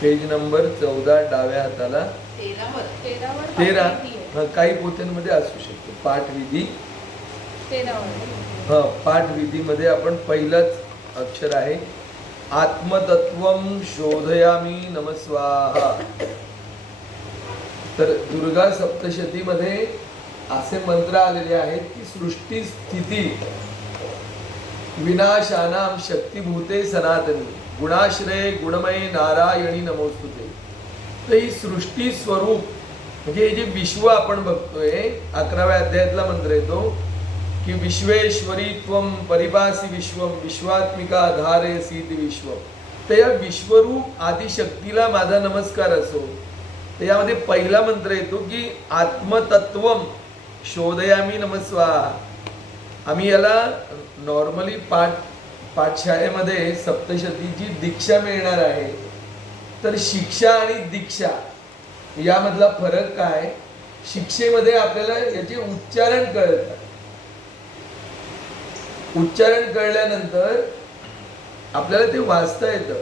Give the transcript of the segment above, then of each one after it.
Page number 14 डाव्या हाताला 13 काही पोथ्यांमध्ये असू शकतो. पाठविधी 13 पाठविधीमध्ये आपण पहिलंच अक्षर आहे आत्मतत्वम शोधयामी नमस्वाहा. तर दुर्गा सप्तशतीमध्ये असे मंत्र आलेले आहेत की सृष्टी स्थिती विनाशानाम शक्तिभूते सनातनी गुणाश्रय गुणमय नारायणी नमोस्तुते. तर ही सृष्टी स्वरूप म्हणजे हे जे विश्व आपण बघतोय 11व्या अध्यायातला मंत्र येतो की विश्वेश्वरी त्वम परिभासी विश्वम विश्वात्मिका धारयसीति विश्व. तर या विश्वरूप आदिशक्तीला माझा नमस्कार असो. तर यामध्ये पहिला मंत्र येतो की आत्मतत्वम शोधयामी नमस्वाहा. आम्ही याला नॉर्मली पाठशाळेमध्ये सप्तशतीची दीक्षा मिळणार आहे. तर शिक्षा आणि दीक्षा यामधला फरक काय? शिक्षेमध्ये आपल्याला याचे उच्चारण कळतात. उच्चारण कळल्यानंतर आपल्याला ते वाचता येतं.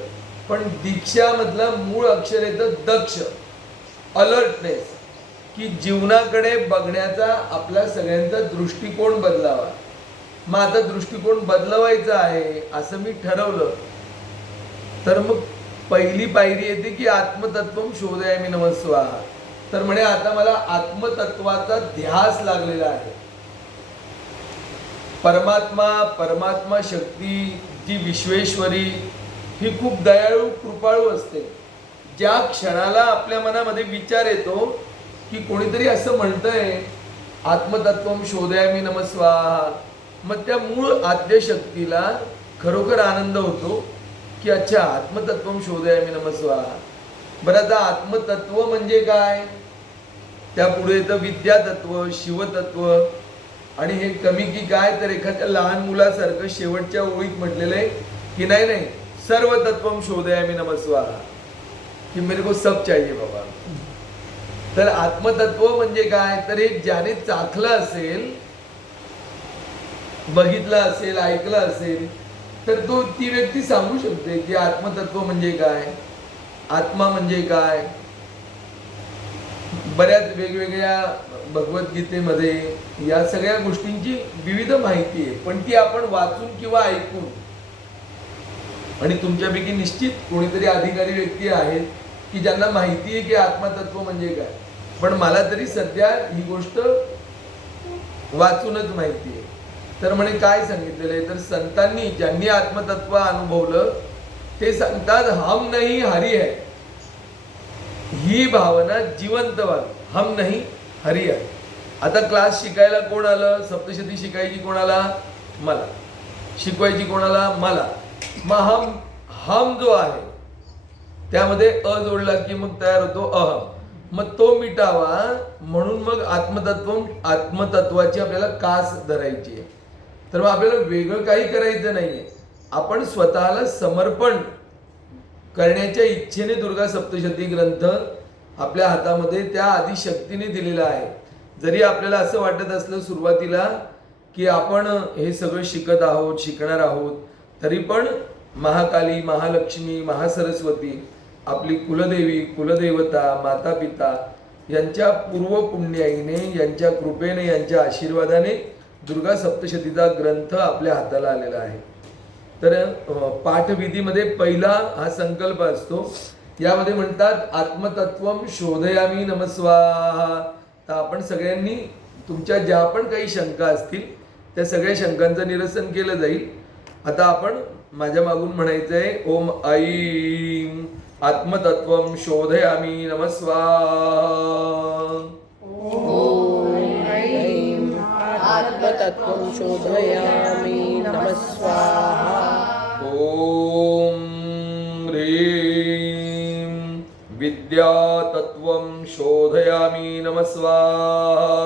पण दीक्षामधला मूळ अक्षर येतं दक्ष, अलर्टनेस, की जीवनाकडे बघण्याचा आपला सगळ्यांचा दृष्टिकोन बदलावा. मग आता दृष्टिकोन बदलवायचा आहे असं मी ठरवलं तर मग पहिली पायरी येते की आत्मतत्वम शोधयामी नमस्वाहा. तर म्हणे आता मला आत्मतत्वाचा ध्यास लागलेला आहे. परमात्मा शक्ती जी विश्वेश्वरी ही खूप दयाळू कृपाळू असते. ज्या क्षणाला आपल्या मनामध्ये विचार येतो की कोणीतरी असं म्हणतंय आत्मतत्वम शोधयामी नमस्वाहा, मग त्या मूळ आद्यशक्तीला खरोखर आनंद होतो की अच्छा आत्मतत्वम शोधयामी नमस्वाहा. बरं आता आत्मतत्व म्हणजे काय? त्यापुढे येतं विद्यातत्व, शिवतत्व. आणि हे कमी की काय तर एखाद्या लहान मुलासारखं शेवटच्या ओळीत म्हटलेलं आहे की नाही सर्व तत्वम शोधयामी नमस्वाहा, की मेरे को सब चाहिए बाबा. तर आत्मतत्व म्हणजे काय? तर एक ज्याने चाखलं असेल, बघितलं असेल, ऐकलं असेल तर तो ती व्यक्ती सांगू शकते की आत्मतत्व म्हणजे काय, आत्मा म्हणजे काय. बऱ्याच वेगवेगळ्या भगवद्गीतेमध्ये या सगळ्या गोष्टींची विविध माहिती आहे. पण ती आपण वाचून किंवा ऐकून, आणि तुमच्यापैकी निश्चित कोणीतरी अधिकारी व्यक्ती आहेत की ज्यांना माहिती आहे की आत्मतत्व म्हणजे काय. पण मला तरी सध्या ही गोष्ट वाचूनच माहिती आहे. तर म्हणे काय सांगितलेलं आहे? तर संतांनी ज्यांनी आत्मतत्व अनुभवलं ते सांगतात हम नहीं हरी है. ही भावना जिवंत व्हावी. हम नहीं हरी आहे. आता क्लास शिकायला कोण आलं? सप्तशती शिकायची कोणाला? मला. शिकवायची कोणाला? मला. मग हम जो आहे त्यामध्ये अ जोडला की मग तयार होतो अहम. मग तो मिटावा म्हणून मग आत्मतत्वाची आपल्याला कास धरायची आहे. तर मग आपल्याला वेगळं काही करायचं नाहीये. आपण स्वतःला समर्पण करण्याच्या इच्छेने दुर्गा सप्तशती ग्रंथ आपल्या हातामध्ये त्या आदिशक्तीने दिलेला आहे. जरी आपल्याला असं वाटत असलं सुरुवातीला की आपण हे सगळं शिकत आहोत, शिकणार आहोत, तरी पण महाकाली, महालक्ष्मी, महासरस्वती, आपली कुलदेवी, कुलदेवता, माता पिता यांच्या पूर्वपुण्याईने, यांच्या कृपेने, यांच्या आशीर्वादाने दुर्गा सप्तशतीचा ग्रंथ आपल्या हाताला आलेला आहे. तर पाठविधीमध्ये पहिला हा संकल्प असतो. यामध्ये म्हणतात आत्मतत्वम शोधयामी नमस्वाहा. तर आपण सगळ्यांनी तुमच्या ज्या पण काही शंका असतील त्या सगळ्या शंकांचं निरसन केलं जाईल. आता आपण माझ्या मागून म्हणायचं आहे ओम ऐं आत्मतत्वम शोधयामी नमस्वाहा. आत्मतत्वं शोधयामि नमः स्वाहा. ओम ह्रीं विद्यातत्वं शोधयामि नमः स्वाहा.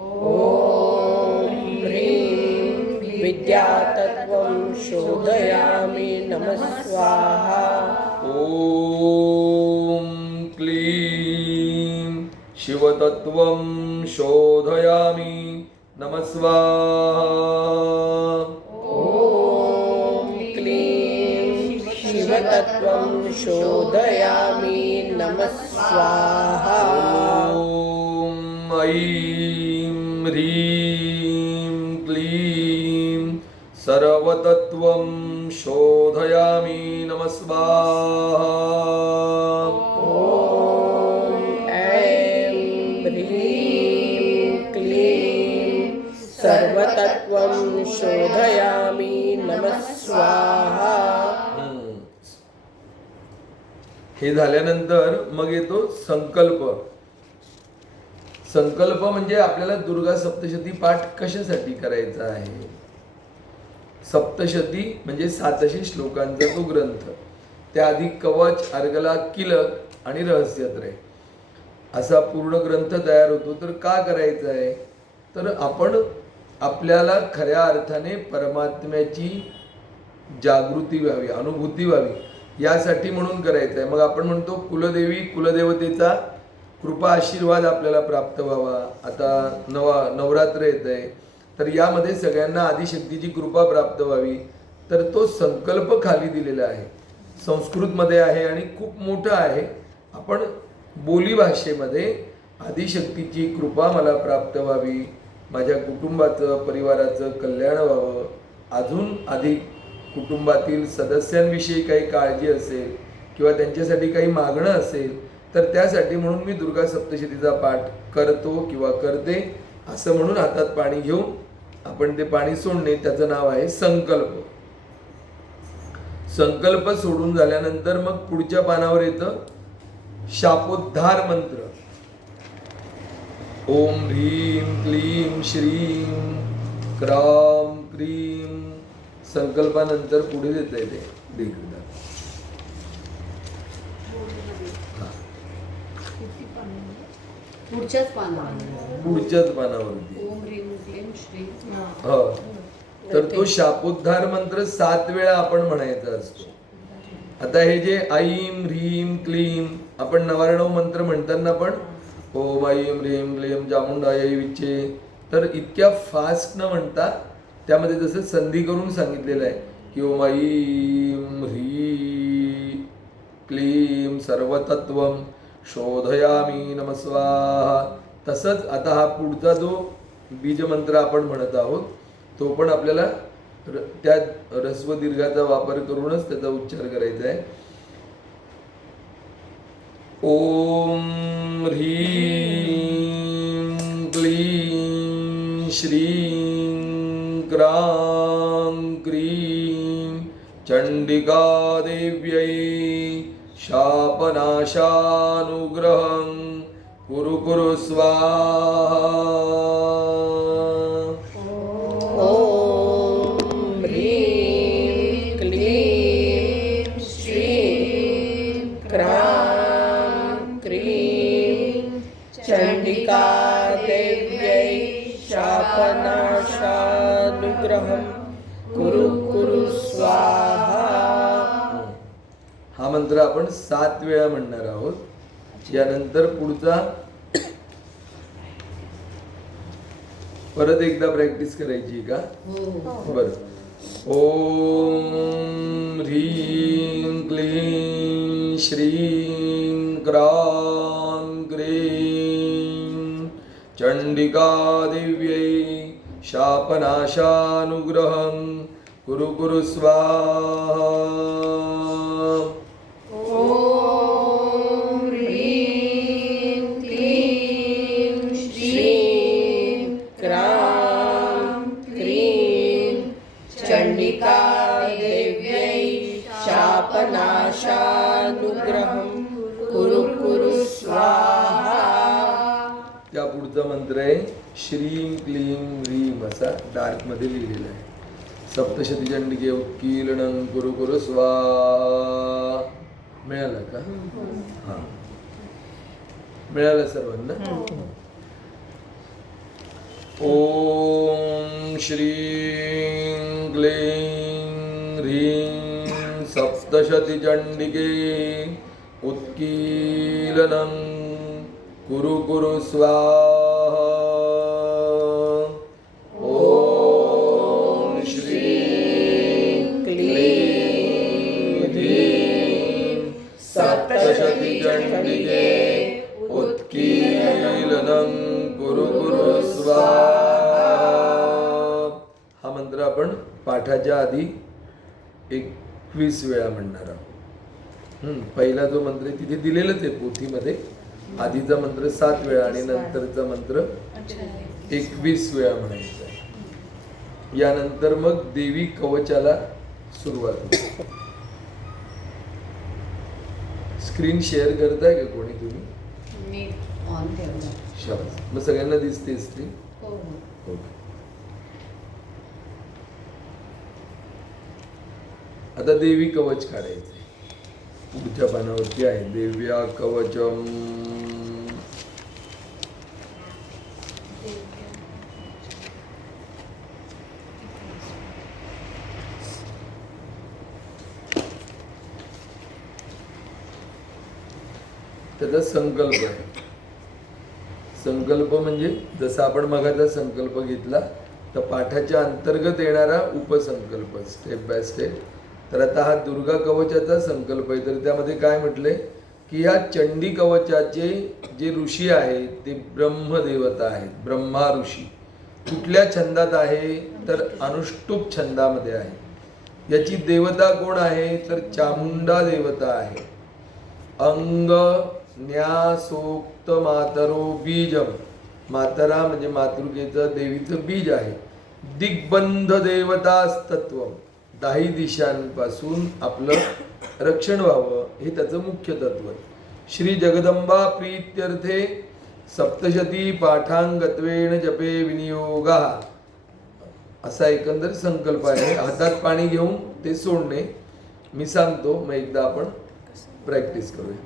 ॐ ह्रीं विद्यातत्वं शोधयामि नमः स्वाहा. ओम क्लीं शिवतत्वं शोधयामि नमः स्वाहा. ॐ क्लीं शिवतत्वं शोधयामि नमः स्वाहा ॐ ऐं ह्रीं क्लीं सर्वतत्त्वं शोधयामि नमः स्वाहा ॐ ऐं ह्रीं क्लीं सर्वतत्त्वं शोधयामि नमः स्वाहा हे झाल्यानंतर मग येतो संकल्प. संकल्प म्हणजे आपल्याला दुर्गा सप्तशती पाठ कशासाठी करायचा आहे. सप्तशती म्हणजे 700 श्लोकांचा तो ग्रंथ. त्याआधी कवच, अर्गला, किलक आणि रहस्यत्रय असा पूर्ण ग्रंथ तयार होतो. तर का करायचा आहे, तर आपण आपल्याला खऱ्या अर्थाने परमात्म्याची जागृती व्हावी, अनुभूती व्हावी, यासाठी म्हणून करायचं आहे. मग आपण म्हणतो कुलदेवी, कुलदेवतेचा कृपा आशीर्वाद आपल्याला प्राप्त व्हावा. आता नवरात्र येत आहे, तर यामध्ये सगळ्यांना आदिशक्तीची कृपा प्राप्त व्हावी. तर तो संकल्प खाली दिलेला आहे, संस्कृतमध्ये आहे आणि खूप मोठा आहे. आपण बोलीभाषेमध्ये आदिशक्तीची कृपा मला प्राप्त व्हावी, माझ्या कुटुंबाचं, परिवाराचं कल्याण व्हावं, अजून अधिक कुटुंबातील सदस्यांविषयी काही काळजी असेल किंवा त्यांच्यासाठी काही मागणं असेल, तर त्यासाठी म्हणून मी दुर्गा सप्तशतीचा पाठ करतो किंवा करते. असं म्हणून हातात पाणी घेऊन आपण ते पाणी सोडणे, त्याचं नाव आहे संकल्प. संकल्प सोडून झाल्यानंतर मग पुढच्या पानावर येतं शापोद्धार मंत्र. ओम ह्रीं क्लीं श्रीं क्रां क्रीं. संकल्पानंतर पुढे देता येते देखील. पुढच्याच पानावर पुढच्याच पानावरती. ओम ह्रीं क्लीं श्रीं. हो, तर तो शापोद्धार मंत्र 7 वेळा आपण म्हणायचा असतो. आता हे जे ऐं ह्रीं क्लीं आपण 99 मंत्र म्हणताना पण ओम ऐं ह्रीं क्लीं चामुंडायै विच्चे, तर इतक्या फास्ट न म्हणता त्यामध्ये जसं संधी करून सांगितलेलं आहे की ओम ऐं ह्रीं क्लीं सर्वतत्त्वं शोधयामि नमः स्वाहा. तसंच आता हा पुढचा जो बीजमंत्र आपण म्हणत आहोत, तो पण आपल्याला त्या ऱ्हस्व दीर्घाचा वापर करूनच त्याचा उच्चार करायचा आहे. ओम ह्रीं क्लीं श्रीं क्रां क्रीं चंडिका देव्यै शापनाशानुग्रहं कुरु कुरु स्वाहा. ॐ ह्रीं क्लीं श्रीं क्रां क्रीं चण्डिका देव्यै शापनाशानुग्रहं कुरु कुरु स्वाहा. हा मंत्र आपण 7 वेळा म्हणणार आहोत. यानंतर पुढचा परत एकदा प्रॅक्टिस करायची का? बरं. ओम ह्रीं क्लीं श्रीं क्रां क्रीं चंडिका देव्यै शापनाशानुग्रहं कुरु कुरु स्वाहा. ओम ह्रीं क्लीं श्रीं क्रां क्रीं चण्डिका देव्यै शापनाशानुग्रहं कुरु कुरु स्वाहा. त्या पुढचा मंत्र आहे श्रीं क्लीं ह्रीं असा डार्क मध्ये लिहिलेला आहे. सप्तशती चंडिके उत्कीर्णं कुरु कुरु स्वाहा. मिळालं का? हा, मिळालं सर्वांना. ओम श्रीं क्लीं ह्रीं सप्तशती चंडिके उत्कीर्णं कुरु कुरु स्वाहा. ओम श्रीं क्लीं ह्रीं हा मंत्र आपण पाठाच्या आधी 21 वेळा म्हणणार आहोत. पहिला जो मंत्र आहे तिथे दिलेलंच आहे पोथीमध्ये. आधीचा मंत्र 7 वेळा आणि नंतरचा मंत्र 21 वेळा म्हणायचा आहे. यानंतर मग देवी कवचाला सुरुवात होते. स्क्रीन शेअर करताय का कोणी तुम्ही? मी ऑन ठेवला. शाबास. मग सगळ्यांना दिसते स्क्रीन? हो हो. ओके. आता देवी कवच काढायचे. पुढच्या पानावरती आहे देव्या कवचम. त्याचा संकल्प आहे. संकल्प म्हणजे जसा आपण मगाचा संकल्प घेतला तर पाठाच्या अंतर्गत येणारा उपसंकल्प स्टेप बाय स्टेप. तर आता हा दुर्गा कवचाचा संकल्प आहे. तर त्यामध्ये काय म्हटलंय की ह्या चंडी कवचाचे जे ऋषी आहेत ते ब्रह्मदेवता आहेत. ब्रह्मा ऋषी कुठल्या छंदात आहे तर अनुष्टुप छंदामध्ये आहे. याची देवता कोण आहे तर चामुंडा देवता आहे. अंग न्यासोक्त मातरो बीजम. मातरा म्हणजे मातृकेचं देवीचं बीज आहे. दिग्बंध देवतास्तत्व. 10 दिशांपासून आपलं रक्षण व्हावं हे त्याचं मुख्य तत्व आहे. श्री जगदंबा प्रीत्यर्थे सप्तशती पाठांगत्वेन जपे विनियोगा असा एकंदर संकल्प आहे. हातात पाणी घेऊन ते सोडणे. मी सांगतो मग एकदा आपण प्रॅक्टिस करूया.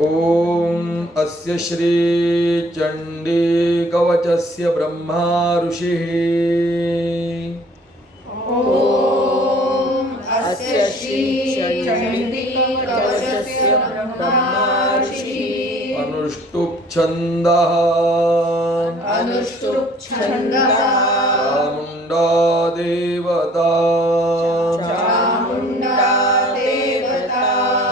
ओम अस्य श्री चंडी कवचस्य ब्रह्मा ऋषिः. ओम अस्य श्री चंडी कवचस्य ब्रह्मा ऋषिः अनुष्टुप छन्दः अनुष्टुप छन्दः चामुण्डा देवता चामुण्डा देवता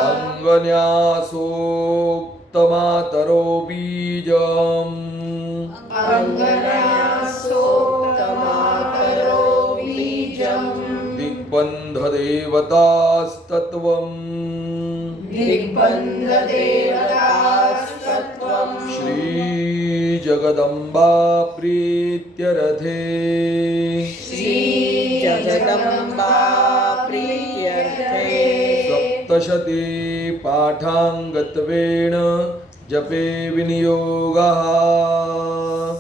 अंगन्यासोक्तमातरो बीजम् अंगन्यासोक्तमातरो बीजम् दिग्बन्ध देवतास्तत्वम् दिग्बन्ध देवतास्तत्वम् श्री जगदम्बा प्रीत्यर्थे श्री जगदम्बा प्रीत्यर्थे सप्तशती पाठांगत्वेन जपे विनियोगः.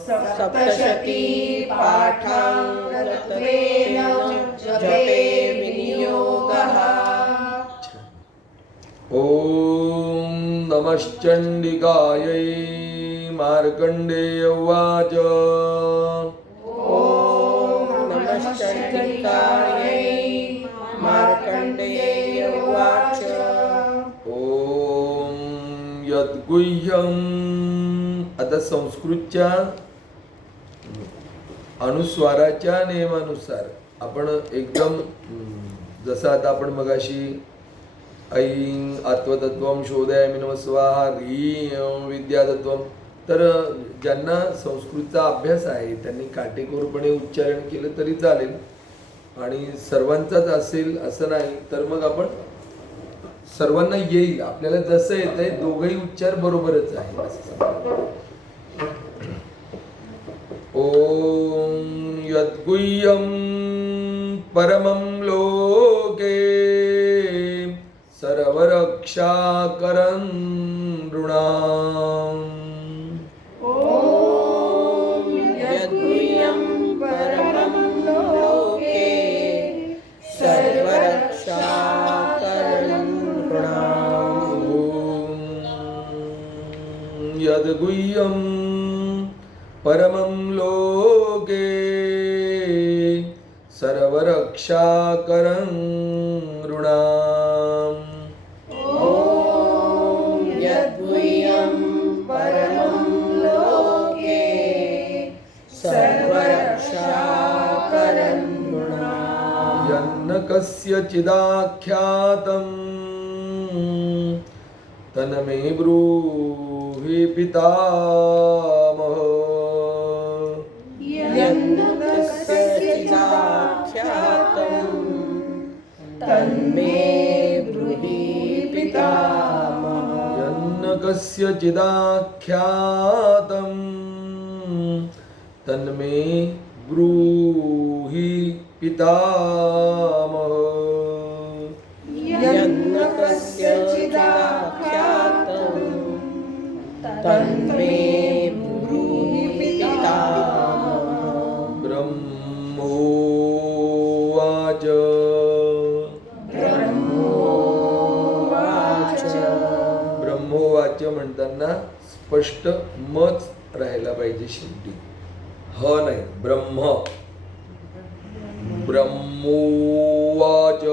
सप्तशती पाठांगत्वेन जपे विनियोगः. ओम नमश्चंडिकायै. मार्कंडेय उवाच. ओम नमश्चंडिकायै. मार्कंडेय उवाच. ओम यद्गुह्यम. आता संस्कृतच्या अनुस्वाराच्या नियमानुसार आपण एकदम जसं आता आपण मगाशी ऐं आत्मतत्वम शोधयामि नमः स्वाहा ह्रीं विद्यातत्वम. तर ज्यांना संस्कृतचा अभ्यास आहे त्यांनी काटेकोरपणे उच्चारण केलं तरी चालेल आणि सर्वांचाच असेल असं नाही. तर मग आपण सर्वांना येईल आपल्याला जसं येतंय दोघंही उच्चार बरोबरच आहे असं समजा. ओम यद्गुह्यं परमं लोके सर्वरक्षाकरं नृणाम्. ओम यद्गुह्यं परमं लोके सर्वरक्षाकरं नृणाम्. ओम यद्गुह्यं परमं लोके सर्वरक्षाकरं नृणाम्. ओम यद्गुह्यं परमं लोके सर्वरक्षाकरं नृणाम्. यन्न कस्यचिदाख्यातं तन्मे ब्रूहि पितामह. यन्न तस्य चिदाख्यातं तन्मे ब्रूहि पितामह। यन्न कस्यचिदाख्यातं तन्मे ब्रूहि पितामह। ब्रह्मोवाच ब्रह्मोवाच म्हणताना स्पष्ट मच राहायला पाहिजे शेवटी, ह नाही, ब्रह्म। ब्रह्मोवाच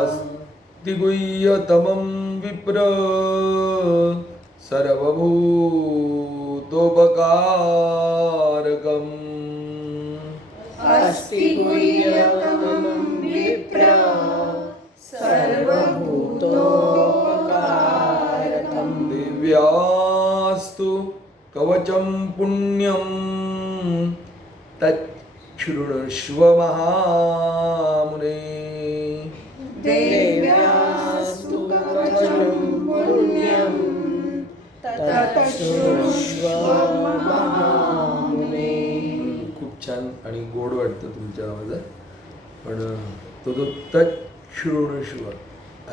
अस्ति गुह्यतमं विप्र सर्वभूतोपकारकम्। अस्ति गुह्यतमं विप्र सर्वभूतोपकारकम्। दिव्यास्तु कवचं पुण्यं तच्छृणुष्व महामुने। देव्यास्तु कवचं पुण्यं तच्छृणुष्व महामुने। खूप छान आणि गोड वाटतं तुमच्या आवाजात, पण तो तच्छृणुष्व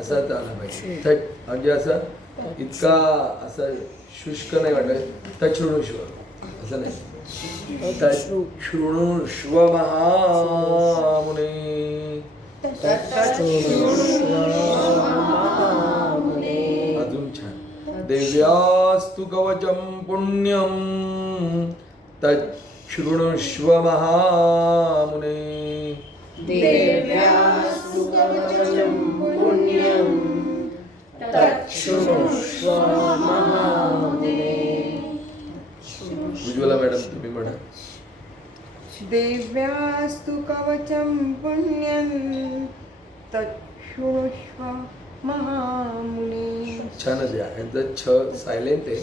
असाच आला पाहिजे। तच म्हणजे असं इतका असं शुष्क नाही वाटत, तच्छृणुष्व असं नाही, तच्छृणुष्व महामुने। अजून छान, देव्यास्तु कवचं पुण्यं तच्छृणुष्व महामुने। देव्यास्तु कवचं पुण्यं तच्छृणुष्व महामुने। उज्ज्वला मॅडम तुम्ही म्हणा। देव्यास्तु कवचं पुण्यं तच्छृणुष्व महामुने। छानच आहे, यांचा छ सायलेंट आहे,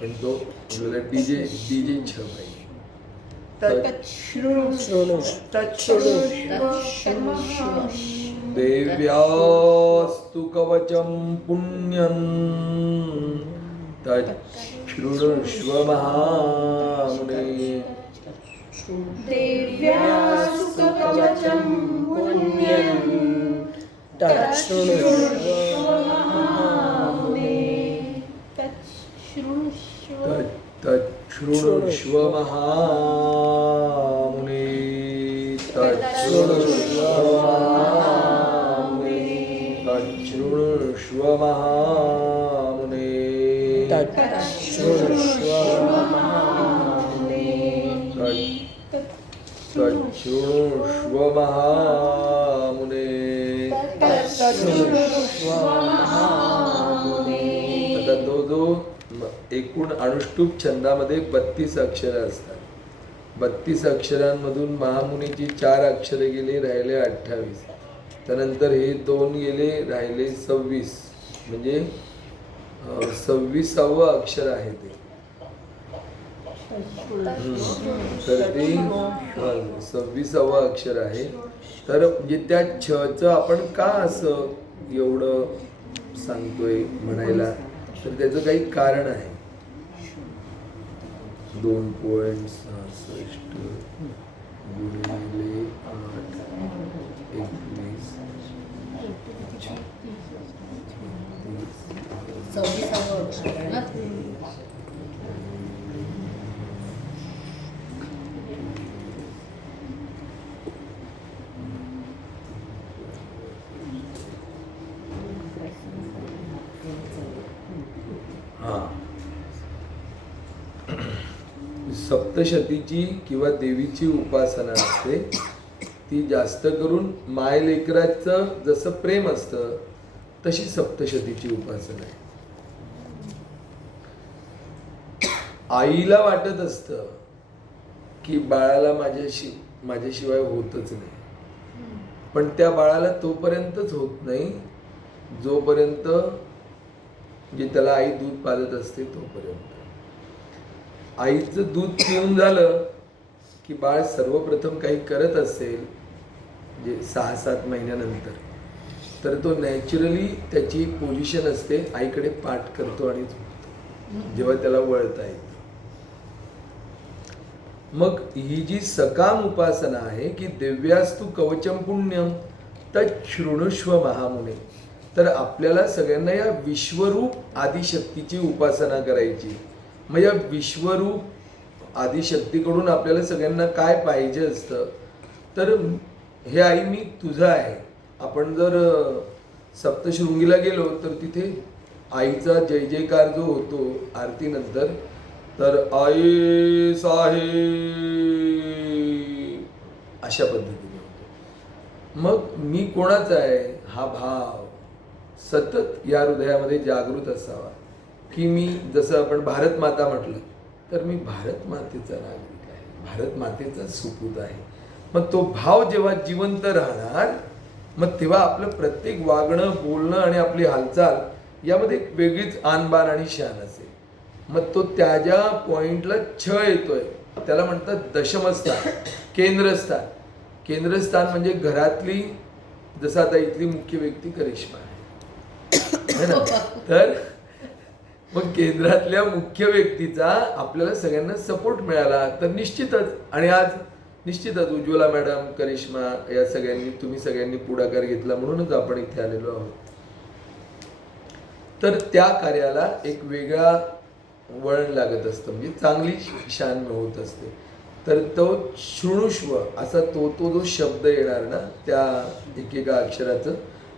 पण तो आपल्याला डीजे छ पाहिजे। तच्छृणुष्व महामुने। देव्यास्तु कवचं पुण्यं तच्छृणुष्व महामुने। देव्यास्तु कवचं पुण्यं तच्छृणुष्व महामुने। तच्छृणुष्व महामुने। तच्छृणुष्व महामुने। तच्छृणुष्व महामुने। तच्छृणुष्व महामुने। तच्छृणुष्व महामुने। तच्छृणुष्व महामुने। आता तो जो एकूण अनुष्टुप छंदामध्ये 32 अक्षरं असतात, 32 अक्षरांमधून महामुनीची 4 अक्षरे गेली, राहिले 28, त्यानंतर हे 2 गेले, राहिले 26, म्हणजे 26वे अक्षर आहे ते। तर ते 26वे अक्षर आहे। तर म्हणजे त्या छचं आपण का असं एवढं सांगतोय म्हणायला, तर त्याचं काही कारण आहे। 2.66 गुणिले 8 21 26वे अक्षर ना? सप्तशतीची किंवा देवीची उपासना असते, ती जास्त करून मायलेकराचं जसं प्रेम असतं तशी सप्तशतीची उपासना आहे। आईला वाटत असतं की बाळाला माझ्याशिवाय होतच नाही, पण त्या बाळाला तोपर्यंतच होत नाही जोपर्यंत जे त्याला आई दूध पाजत असते तोपर्यंत। आईचं दूध पिऊन झालं की बाळ सर्वप्रथम काही करत असेल, म्हणजे 6-7 महिन्यानंतर तर तो नॅचरली त्याची पोझिशन असते, आईकडे पाठ करतो आणि झोपतो जेव्हा त्याला वळता येतं. मग ही जी सकाम उपासना आहे की दिव्यास्तु कवचम पुण्यम तत् शृणुष्व महामुने, तर आपल्याला सगळ्यांना या विश्वरूप आदिशक्तीची उपासना करायची. मग या विश्वरूप आदिशक्तीकडून आपल्याला सगळ्यांना काय पाहिजे असतं, तर हे आई मी तुझं आहे. आपण जर सप्तशृंगीला गेलो तर तिथे आईचा जय जयकार जो होतो आरतीनंतर, तर आई साहेब अशा पद्धतीने होतो. मग मी कोणाचा आहे हा भाव सतत या हृदयामध्ये जागृत असावा, की मी जसं आपण भारत माता म्हटलं तर मी भारत मातेचा नागरिक आहे, भारत मातेचा सुपूत आहे. मग तो भाव जेव्हा जिवंत राहणार, मग तेव्हा आपलं प्रत्येक वागणं बोलणं आणि आपली हालचाल यामध्ये एक वेगळीच आणबाण आणि शान असेल. मग तो त्याच्या पॉइंटला येतोय, त्याला म्हणतात दशमस्थान, केंद्रस्थान. केंद्रस्थान म्हणजे घरातली, जसं आता इथली मुख्य व्यक्ती करिश्मा आहे ना, तर मग केंद्रातल्या मुख्य व्यक्तीचा आपल्याला सगळ्यांना सपोर्ट मिळाला तर निश्चितच, आणि आज निश्चितच उज्ज्वला मॅडम, करिश्मा या सगळ्यांनी, तुम्ही सगळ्यांनी पुढाकार घेतला म्हणूनच आपण इथे आलेलो आहोत. तर त्या कार्याला एक वेगळा वळण लागत असतं, म्हणजे चांगली शान होत असते. तर तो शृणुष्व असा तो जो शब्द येणार ना, त्या एकेका अक्षराचं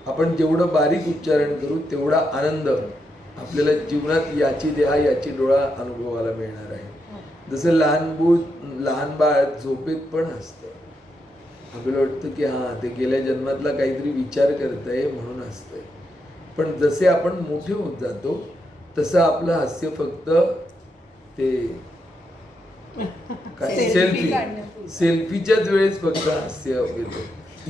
आपण जेवढं बारीक उच्चारण करू तेवढा आनंद आपल्याला जीवनात याची देहा याची डोळा अनुभवाला मिळणार आहे. जसं लहान बाळ झोपेत पण हसतं, आपल्याला वाटतं की हां ते गेल्या जन्मातला काहीतरी विचार करतंय म्हणून हसतंय. पण जसे आपण मोठे होत जातो तसं आपलं हास्य फक्त ते काय सेल्फीच्याच वेळेस फक्त हास्य येतं.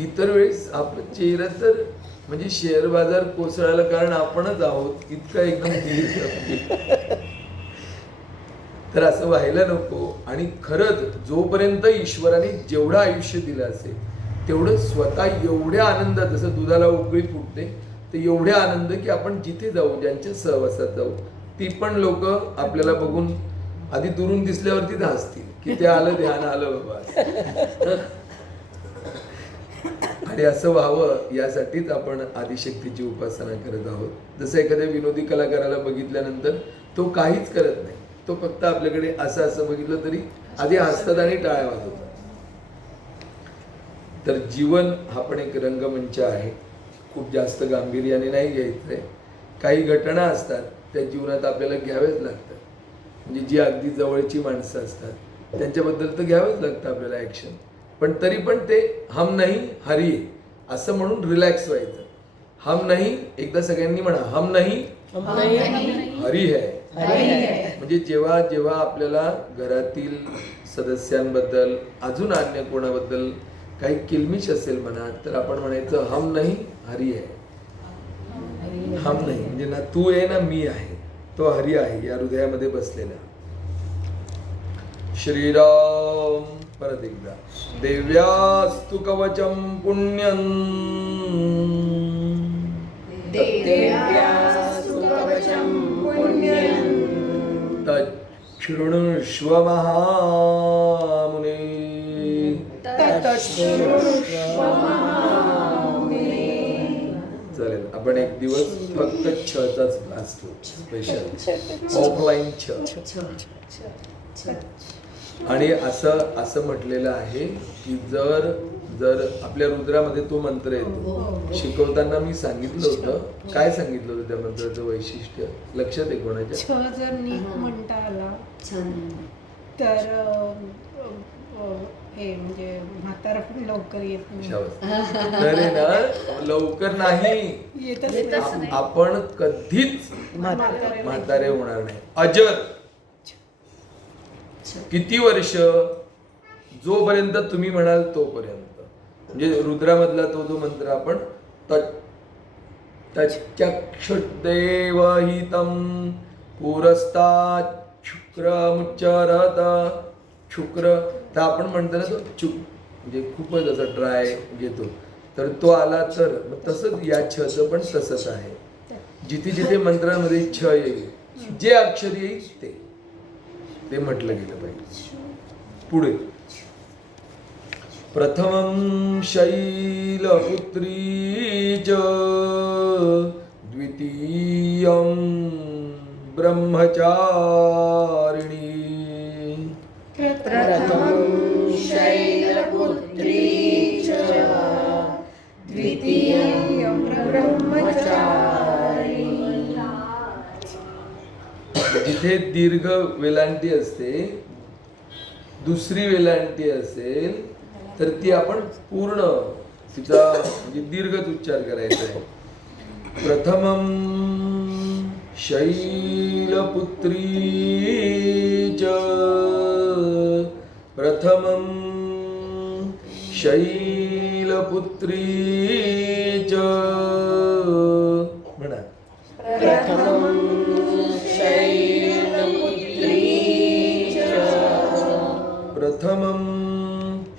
इतर वेळेस आपलं चेहरा तर म्हणजे शेअर बाजार कोसळायला कारण आपणच आहोत इतका एकदम धीर. तर असं व्हायला नको. आणि खरंच जोपर्यंत ईश्वराने जेवढं आयुष्य दिलं असेल तेवढं स्वतः एवढ्या आनंद, जसं दुधाला उकळी फुटते तर एवढ्या आनंद की आपण जिथे जाऊ, ज्यांच्या सहवासात जाऊ, ती पण लोक आपल्याला बघून आधी दुरून दिसल्यावरती हसतील की ते आलं, ध्यान आलं बाबा. आणि असं व्हावं यासाठीच आपण आदिशक्तीची उपासना करत आहोत. जसं एखाद्या विनोदी कलाकाराला बघितल्यानंतर तो काहीच करत नाही, तो फक्त आपल्याकडे असं बघितलं तरी आधी हसतात आणि टाळ्या वाजवतात. तर जीवन हा पण एक रंगमंच आहे, खूप जास्त गांभीर्याने नाही घ्यायचंय. काही घटना असतात त्या जीवनात आपल्याला घ्याव्याच लागतात, म्हणजे जी अगदी जवळची माणसं असतात त्यांच्याबद्दल तर घ्यावंच लागतं आपल्याला ॲक्शन. पण तरी पण ते हम नहीं हरी असं म्हणून रिलॅक्स व्हायचं. हम नहीं, एकदा सगळ्यांनी म्हणा, हम नहीं हरी है. म्हणजे जेव्हा जेव्हा आपल्याला घरातील सदस्यांबद्दल, अजून अन्य कोणाबद्दल काही किलमिश असेल मनात, तर आपण म्हणायचं हम नहीं हरी है. हम नाही म्हणजे ना तू आहे ना मी आहे, तो हरी आहे या हृदयामध्ये बसलेला. श्रीराम. परत एकदा, दिव्यास्तु कवचम पुण्यं तच्छृणुष्व महामुने. चालेल, आपण एक दिवस फक्त छचाच क्लास ठेवू, स्पेशल ऑफलाईन छ. आणि असं म्हटलेलं आहे की जर आपल्या रुद्रामध्ये तो मंत्र येतो, शिकवताना मी सांगितलं होतं, काय सांगितलं होतं त्या मंत्राचं वैशिष्ट्य लक्षात आहे कोणाच्या? छ जर नीट म्हणता आला तर हे म्हणजे म्हातारा पण लवकर येत नाही. ना लवकर नाही, आपण कधीच म्हातारे होणार नाही. अजर किती वर्ष, जोपर्यंत तुम्ही म्हणाल तोपर्यंत. म्हणजे रुद्रामधला तो जो मंत्र आपण तच्चक्षुर्देवहितं पुरस्तात् शुक्रमुच्चरत. शुक्र तर आपण म्हणतो ना तो चुक, म्हणजे खूपच असं ड्राय घेतो. तर तो आला तर मग तसंच या छचं पण तसंच आहे. जिथे जिथे मंत्रांमध्ये छ येईल जे अक्षर येईल ते म्हटलं गेलं पाहिजे. पुढे प्रथमं शैलपुत्री च द्वितीयं ब्रह्मचारिणी प्रथमं शैलपुत्री च द्वितीयं ब्रह्मचारिणी. जिथे दीर्घ वेलांटी असते, दुसरी वेलांटी असेल तर ती आपण पूर्ण तिचा म्हणजे दीर्घच उच्चार करायचा आहे. प्रथमं शैलपुत्री च प्रथमं शैलपुत्री च म्हणा. प्रथमं शैलपुत्री च प्रथमं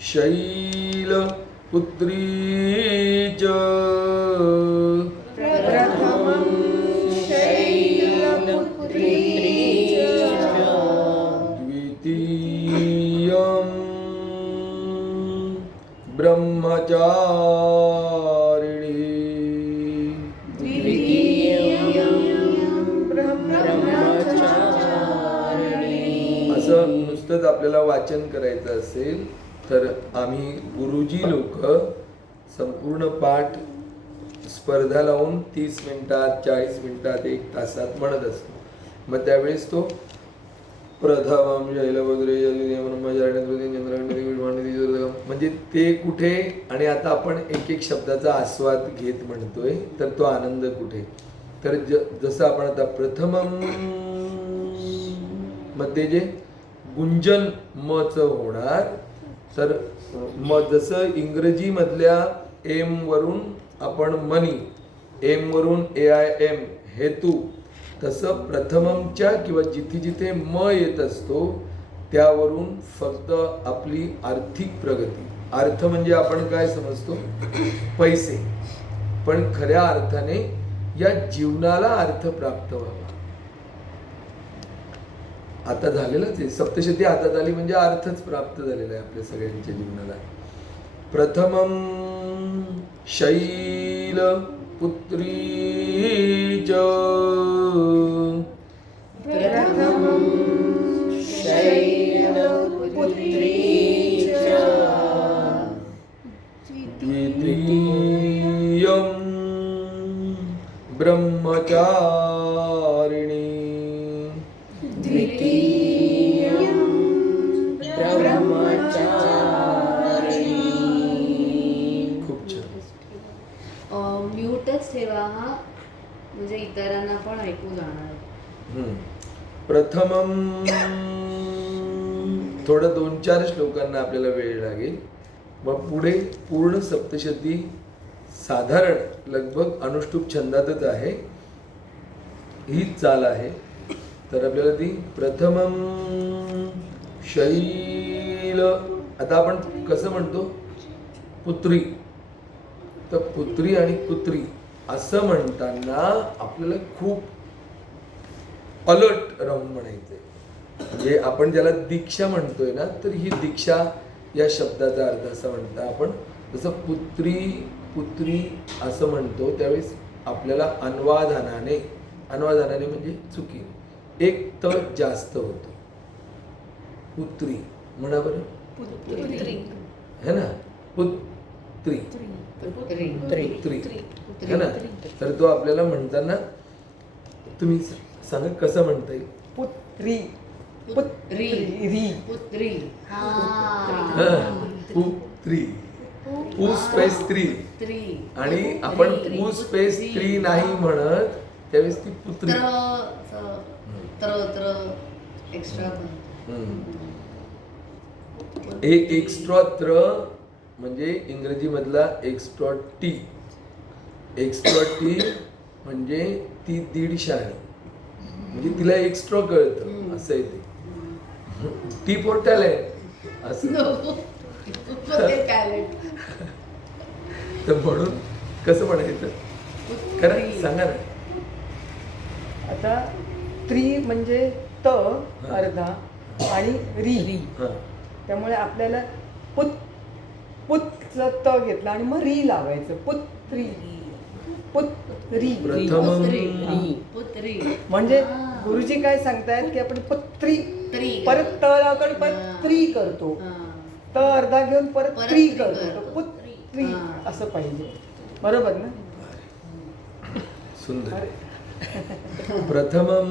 शैलपुत्री च प्रथमं शैलपुत्री च द्वितीयं ब्रह्मचारिणी असं नुसतंच आपल्याला वाचन करायचं असेल तर आम्ही गुरुजी लोक संपूर्ण पाठ स्पर्धा लावून 30 मिनिटात 40 मिनिटात 1 तासात म्हणत असतो. मग त्यावेळेस तो प्रथमं शैलपुत्री म्हणजे ते कुठे आणि आता आपण एक एक शब्दाचा आस्वाद घेत म्हणतोय तर तो आनंद कुठे. तर जसं आपण आता प्रथमं मध्ये जे गुंजन मच होणार तर जसं इंग्रजी मधल्या एम वरून आपण मनी, एम वरून AIM हेतू, तसं प्रथममच्या किंवा जिथे जिथे म येत असतो त्यावरून फक्त आपली आर्थिक प्रगती. अर्थ म्हणजे आपण काय समजतो, पैसे, पण खऱ्या अर्थाने या जीवनाला अर्थ प्राप्त व्हावा. आता झालेलंच आहे, सप्तशती हातात आली म्हणजे अर्थच प्राप्त झालेला आहे आपल्या सगळ्यांच्या जीवनाला. प्रथमं शैलपुत्री च प्रथमं शैलपुत्री च द्वितीयं ब्रह्मचारिणी द्वितीयं ब्रह्मचारिणी. खूप छान. म्यूटच ठेवा हा, म्हणजे इतरांना पण ऐकू जाणार. प्रथमं थोडं 2-4 श्लोकांना आपल्याला वेळ लागेल. मग पुढे पूर्ण सप्तशती साधारण लगभग अनुष्टुप छंदातच आहे, हीच चाल आहे. तर आपल्याला ती प्रथमं शैल, आता आपण कसं म्हणतो पुत्री, तर पुत्री आणि कुत्री असं म्हणताना आपल्याला खूप अलर्ट राहून म्हणायचंय. म्हणजे आपण ज्याला दीक्षा म्हणतोय ना, तर ही दीक्षा या शब्दाचा अर्थ असा म्हणता आपण. जसं पुत्री पुत्री असं म्हणतो त्यावेळेस आपल्याला अन्वाधानाने म्हणजे चुकी एक त जास्त होतो. पुत्री म्हणा बरं, है ना, पुत्री पुत्री है ना. तर तो आपल्याला म्हणताना तुम्ही सांगा कसं म्हणता येईल. पुत्री पुत्री री पुत्री पुत्री, पू स्पेस स्त्री, आणि आपण पू स्पेस स्त्री नाही म्हणत त्यावेळेस ती पुत्री. एक्स्ट्रा एक्स्ट्रा त्र म्हणजे इंग्रजी मधला एक्स्ट्रा टी म्हणजे ती 150 आहे, म्हणजे तिला एक्स्ट्रा कळतं असं आहे ते. टी फॉर टॅलेंट असं. तर म्हणून कसं म्हणायचं खरं सांगा ना. आता त्री म्हणजे त अर्धा आणि री, हा. त्यामुळे आपल्याला पुत पुतचा त घेतला आणि मग री लावायचं. पुत्री पुत्री प्रथमं पुत्री म्हणजे हा. गुरुजी काय सांगतायत की आपण पुत्री त्री. परत त लावतो आणि परत त्री करतो. हा. त अर्धा घेऊन परत परत त्री त्री करतो. करतो. तर पुत्री हा. असं पाहिजे. बरोबर ना? सुंदर. प्रथमं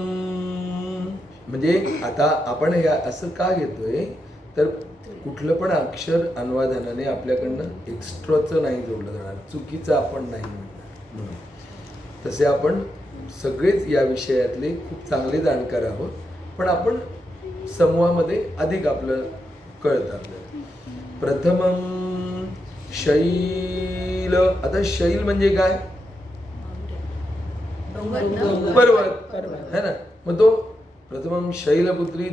म्हणजे आता आपण हे असं का घेतोय तर कुठलं पण अक्षर अन्वादानाने आपल्याकडनं एक्स्ट्राचं नाही जोडलं जाणार, चुकीचं आपण नाही म्हणणार म्हणून. तसे आपण सगळेच या विषयातले खूप चांगले जाणकार आहोत, पण आपण समूहामध्ये अधिक आपलं कळतं आपल्याला. प्रथमं शैल. आता शैल म्हणजे काय? पर्वत है ना. मग तो प्रथमं शैलपुत्री,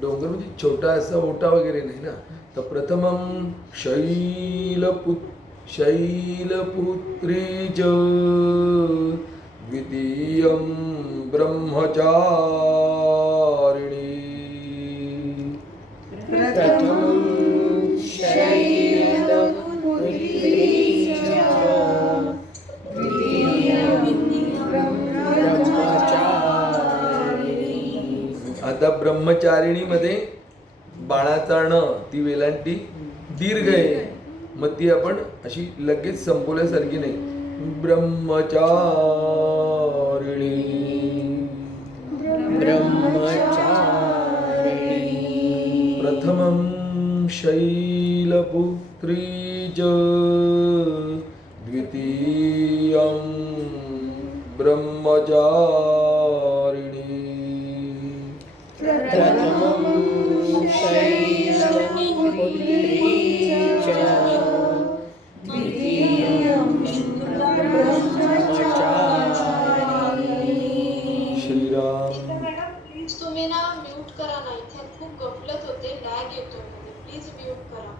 डोंगर म्हणजे छोटा असा ओटा वगैरे नाही ना. तर प्रथमं शैलपुत्री च द्वितीयं ब्रह्मचारिणी. प्रथमं शैलपुत्री च द्वितीयं ब्रह्मचारिणी. आता ब्रह्मचारिणीमध्ये बाणाचा ण, ती वेलांटी दीर्घ आहे, मग ती आपण अशी लगेच संपवल्यासारखी नाही. ब्रह्मचारिणी. प्रथमं शैलपुत्री च द्वितीयं ब्रह्मचारिणी. प्रथमं शैलपुत्री च द्वितीयं ब्रह्मचारिणी. श्रीराम. मॅडम प्लीज तुम्ही ना म्यूट करा ना, इथे खूप गफलत होते, लॅग येतोय मध्ये. प्लीज म्यूट करा.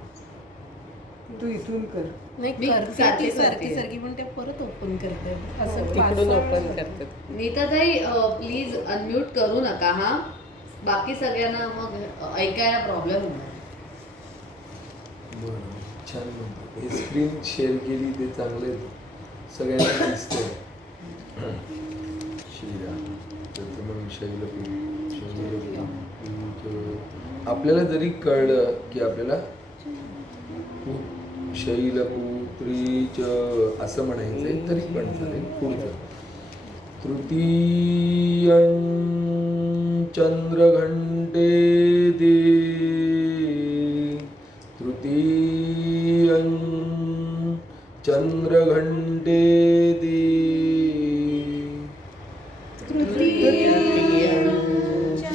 तू इथून कर. मी नाही करते सारखी ती करते. सारखी सारखी पण ते परत ओपन करते असं तिकडून पाच- ओपन करतात. नीताताई प्लीज अनम्यूट करू नका हा. बाकी सगळ्यांना मग ऐकायला प्रॉब्लेम होणार. बरं, छान म्हणतो. हे स्क्रीन शेअर केली ते चांगले सगळ्यांना दिसतंय. श्रीराम. प्रथमं शैलपुत्री. आपल्याला जरी कळलं की आपल्याला शैलपुत्रीच असं म्हणायचंय तरी पण चालेल. पुढचं तृतीयं चंद्रघंटे दे. तृतीयं चंद्रघंटे दे. तृतीयं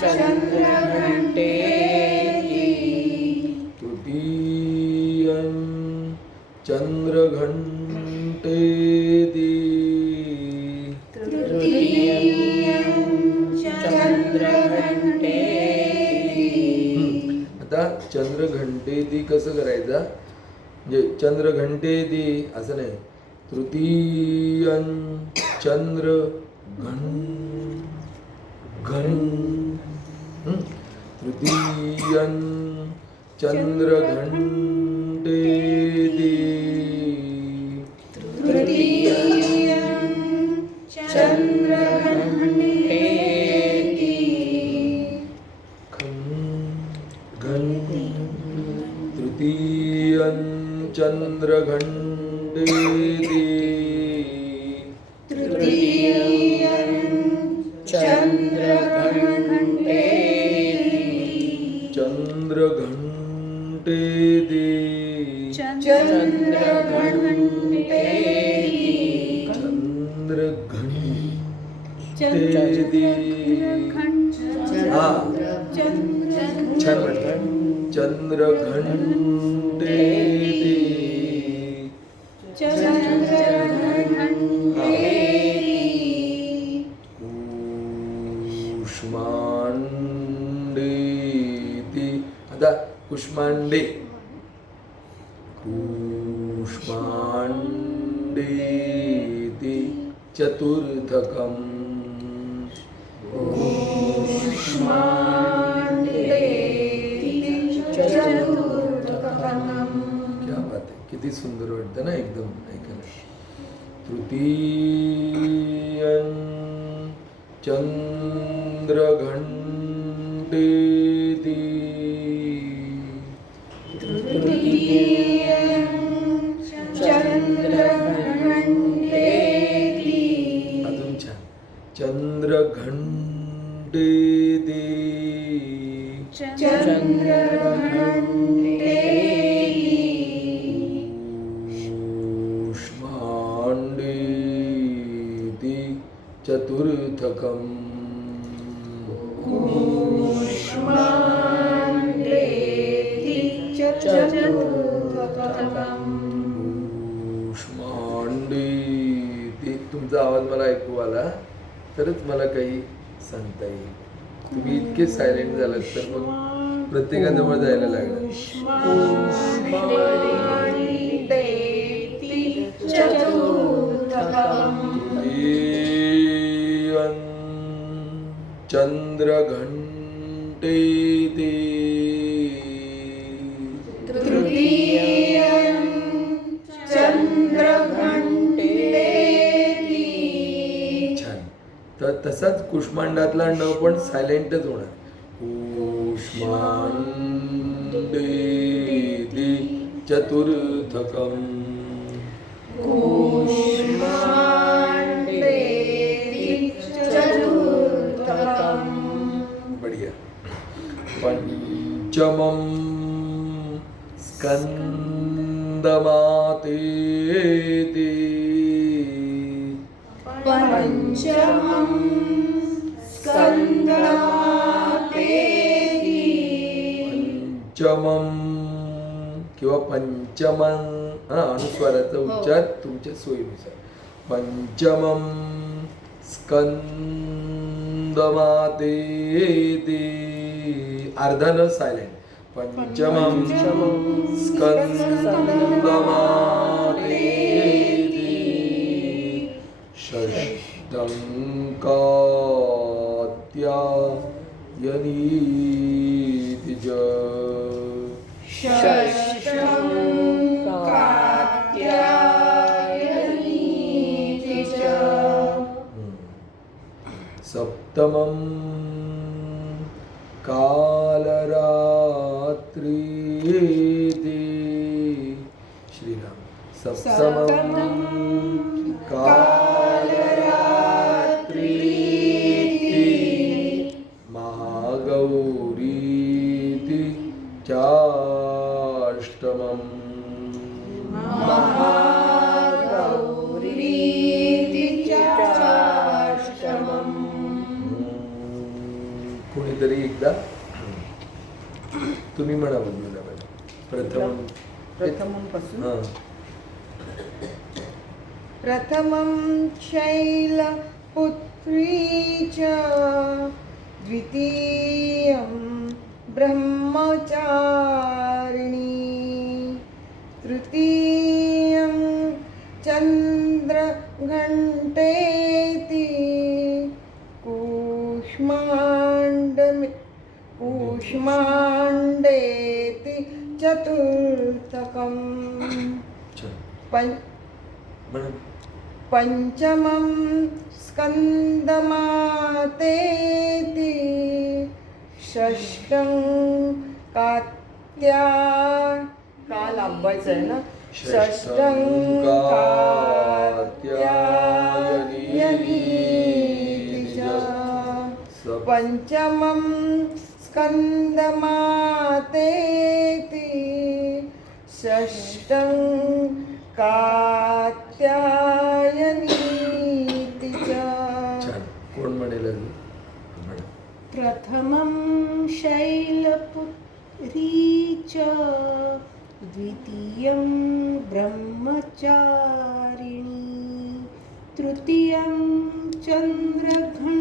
चंद्रघंटे तृतीयं चंद्रघंटे दे. तृतीयं चंद्रघंटे. आता चंद्रघंटेदी कसं करायचा, म्हणजे चंद्रघंटेदी असं नाही. तृतीयं चंद्र घन तृतीयं चंद्रघंटेदी. तृतीयं चंद्रघंटे. घन तृतीयं चंद्रघंटेदी. तृतीयं चंद्रघंटे. चंद्रघंटेदी. चंद्रघंटे. चंद्रघंटेदी. हा छान म्हटलं. चंद्रघंटेदी. कुष्मांडेती. आता कुष्मांडे. कुष्मांडे. कूष्माण्डेति चतुर्थकम् क्या बात आहे, किती सुंदर वाटतं ना एकदम ऐकायला. तृतीयं चंद्रघंटेति अजून छान. चंद्रघंटेति कूष्माण्डेति चतुर्थकम् कूष्माण्डेति. तुमचा आवाज मला ऐकू आला तरच मला काही सांगता येईल. तुम्ही इतके सायलेंट झालात तर मग प्रत्येकाजवळ जायला लागलं. तृतीयं चंद्रघंटेति छान. तर तसाच कुष्मांडातला न पण सायलेंटच होणार. कूष्माण्डेति चतुर्थकम् बढ़िया. पंचमं स्कंदमातेति पंचमं किंवा पंचमं अनुस्वाराचा उच्चार तुमच्या सोयीनुसार. पंचमं स्कंदमातेति अर्धा न सायलेंट. पंचमं स्कंदमातेति षष्ठं कात्यायनीति च सप्तमं कालरात्रीति. श्रीराम. सप्तमं कालरात्रीति महागौरीति चाष्टमम् कोणीतरी एकदा तुम्ही म्हणा बघूया मॅडम. प्रथमपासून हां. प्रथमं शैलपुत्री च द्वितीयं ब्रह्मचारिणी तृतीयं चन्द्रघण्टेति कूष्माण्डेति चतुर्थकम् पंचमं स्कंदमातेति षष्ठं काल आंबायचं आहे ना. षष्ठं कात्यायनीति च पंचमं स्कंदमातेति षष्ठं कात्यायनीति च. कोण म्हणेल अजून? प्रथमं शैलपुत्री च द्वितीयं ब्रह्मचारिणी तृतीयं चन्द्रघण्टेति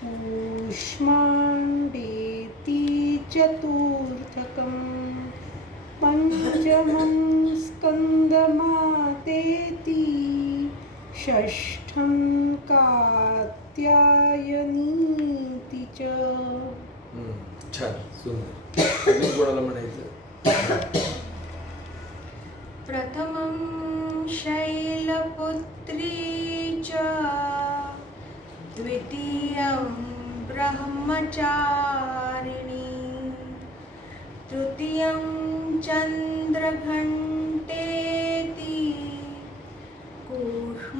कूष्माण्डेति चतुर्थकम् पञ्चमं स्कन्दमातेति षष्ठं कात्यायनीति च. छान, सुंदर. अजून कोणाला म्हणायचं? प्रथमं शैलपुत्री च द्वितीयं ब्रह्मचारिणी तृतीयं चन्द्रघण्टेति कूष्माण्डेति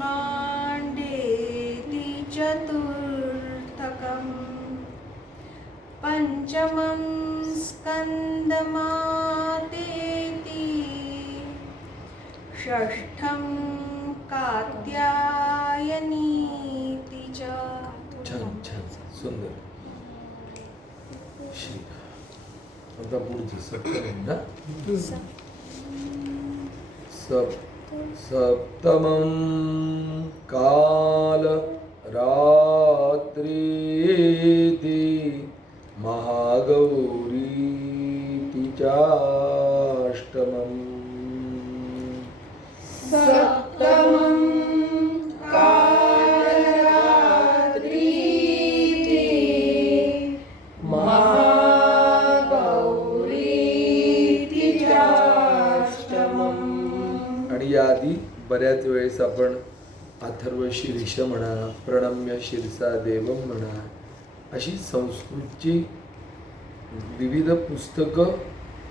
चतुर्थकम् पञ्चमं स्कन्दमातेति षष्ठं कात्यायनीति च. छान छान, सुंदर. शिव. आता पुढचं सप्तमं ना? सप्तमं काल रात्रीति महागौरीति चाष्टमम्. सप्तमं कालरात्रीति महागौरीति चाष्टमम्. आणि याआधी बऱ्याच वेळेस आपण अथर्व शीर्ष म्हणा, प्रणम्य शिरसा देवम म्हणा, अशी संस्कृतची विविध पुस्तकं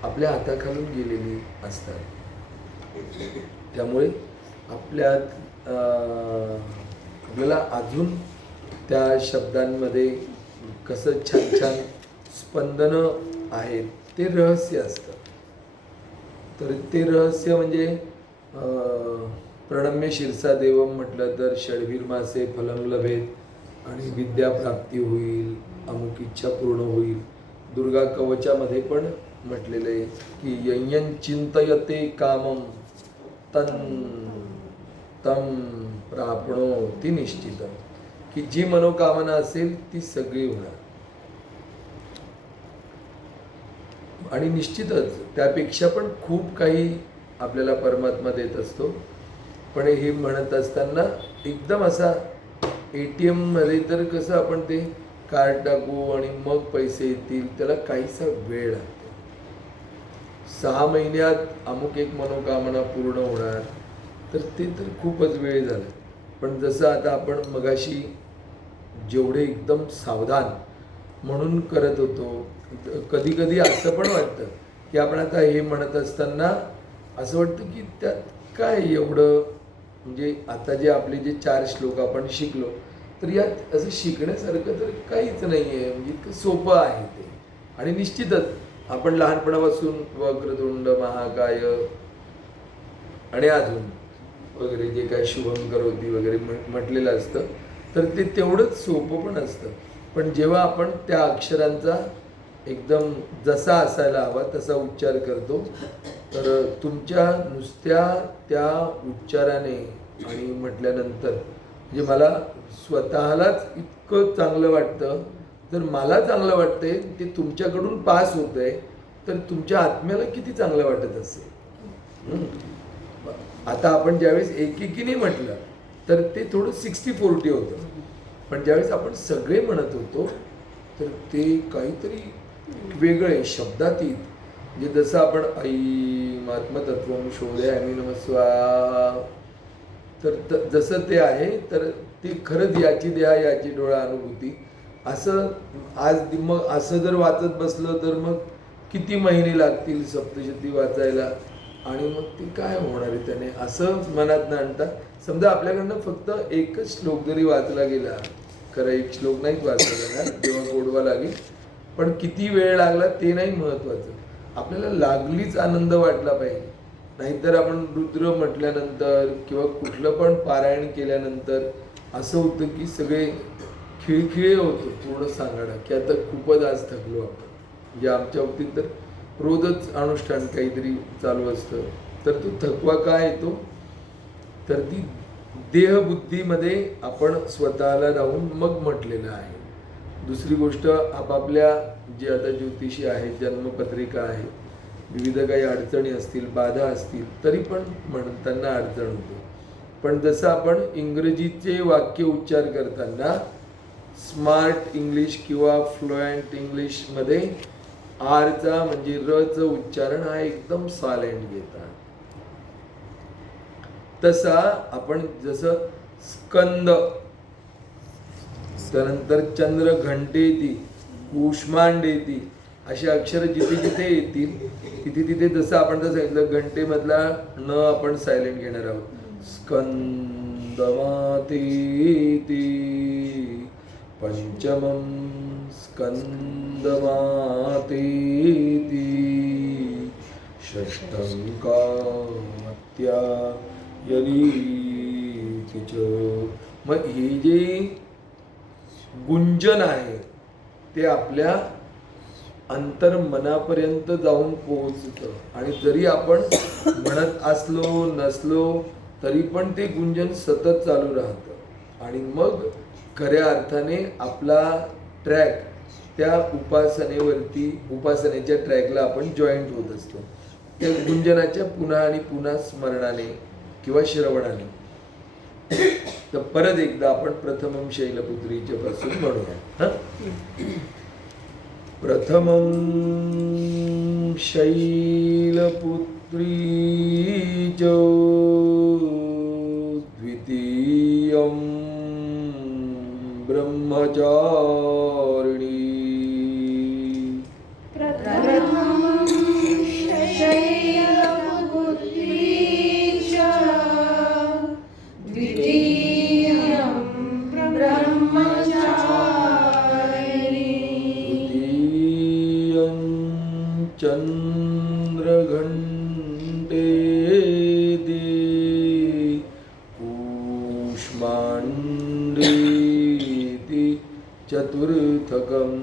आपल्या हाताखालून गेलेली असतात. त्यामुळे आपल्याला अजून त्या शब्दांमध्ये कसं छान छान स्पंदनं आहेत ते रहस्य असतं. तर ते रहस्य म्हणजे प्रणम्य शिरसा देवम म्हटलं तर षडवीर मासे फलम लभेत आणि विद्या प्राप्ती होईल, अमुक इच्छा पूर्ण होईल. दुर्गा कवचामध्ये पण म्हटलेलं आहे की यय्यं चिंतयते कामम तन तम प्राप्नोति निश्चितम, की जी मनोकामना असेल ती सगळी होणार. आणि निश्चितच त्यापेक्षा पण खूप काही आपल्याला परमात्मा देत असतो. पण हे म्हणत असताना एकदम असा ATM मध्ये तर कसं आपण ते कार्ड टाकू आणि मग पैसे येतील, त्याला काहीसा वेळ लागतो. 6 महिन्यात अमुक एक मनोकामना पूर्ण होणार, तर ते तर खूपच वेळ झाला. पण जसं आता आपण मगाशी जेवढे एकदम सावधान म्हणून करत होतो, कधी कधी असं पण वाटतं की आपण आता हे म्हणत असताना असं वाटतं की त्यात काय एवढं, म्हणजे आता जे आपले जे 4 श्लोक आपण शिकलो, तर यात असं शिकण्यासारखं तर काहीच नाही आहे. म्हणजे इतकं सोपं आहे ते. आणि निश्चितच आपण लहानपणापासून वक्रतुंड महाकाय आणि अजून वगैरे जे काय शुभम करोती वगैरे म्हटलेलं असतं, तर ते तेवढंच सोपं पण असतं. पण जेव्हा आपण त्या अक्षरांचा एकदम जसा असायला हवा तसा उच्चार करतो, तर तुमच्या नुसत्या त्या उच्चाराने आणि म्हटल्यानंतर म्हणजे मला स्वतःलाच इतकं चांगलं वाटतं. तर मला चांगलं वाटतंय ते तुमच्याकडून पास होतंय, तर तुमच्या आत्म्याला किती चांगलं वाटत असेल. आता आपण ज्यावेळेस एकेकीने म्हटलं तर ते थोडं 60-40 होतं. पण ज्यावेळेस आपण सगळे म्हणत होतो तर ते काहीतरी वेगळे शब्दातीत, म्हणजे जसं आपण ऐं आत्मतत्वं शोधयामि नमः स्वाहा, तर जसं ते आहे तर ते खरंच याची देहा याची डोळा अनुभूती असं. आज मग असं जर वाचत बसलं तर मग किती महिने लागतील सप्तशती वाचायला, आणि मग ते काय होणार आहे त्याने, असं मनात न आणता समजा आपल्याकडनं फक्त एकच श्लोक जरी वाचला गेला, खरं एक श्लोक नाहीच वाचला जाणार, जेव्हा गोडवा लागेल, पण किती वेळ लागला ते नाही महत्त्वाचं, आपल्याला लागलीच आनंद वाटला पाहिजे. नाहीतर आपण रुद्र म्हटल्यानंतर किंवा कुठलं पण पारायण केल्यानंतर असं होतं की सगळे खिळखिळे होतो पूर्ण सांगाडा, की आता खूपच आज थकलो आपण. म्हणजे आमच्या बाबतीत तर रोजच अनुष्ठान काहीतरी चालू असतं, तर तो थकवा काय येतो, तर ती देहबुद्धीमध्ये आपण स्वतःला राहून मग म्हटलेलं आहे. दुसरी गोष्ट, आपापल्या जे आता ज्योतिषी आहेत, जन्मपत्रिका आहे, विविध काही अडचणी असतील, बाधा असतील, तरी पण म्हणताना अडचण होते. पण जसं आपण इंग्रजीचे वाक्य उच्चार करताना स्मार्ट इंग्लिश किंवा फ्लुएंट इंग्लिशमध्ये आरचा म्हणजे रचं उच्चारण हा एकदम सायलेंट घेतात. तसा आपण जसं स्कंद, त्यानंतर चंद्र घंटेती, कुष्मांडेती अशी अक्षर जिथे जिथे येतील तिथे तिथे जसं आपण जसं सांगितलं घंटेमधला न आपण सायलेंट घेणार आहोत. स्कंदमातेती पंचमं स्कंदमातेती षष्ठं कात्यायनीति च. मग हे जे गुंजन आहे ते आपल्या अंतर्मनापर्यंत जाऊन पोहोचतं. आणि जरी आपण म्हणत असलो नसलो तरी पण ते गुंजन सतत चालू राहतं. आणि मग खऱ्या अर्थाने आपला ट्रॅक त्या उपासनेच्या ट्रॅकला आपण जॉईंट होत असतो. त्या गुंजनाच्या पुन्हा आणि पुन्हा स्मरणाने किंवा श्रवणाने. तर परत एकदा आपण प्रथमं शैलपुत्रीच्या पासून म्हणूया. प्रथमं शैलपुत्री च द्वितीयं ब्रह्मचारिणी प्रथमं शैलपुत्री च द्वितीयं ब्रह्मचारिणी तृतीयं चन्द्रघण्टेति कूष्माण्डेति चतुर्थकम्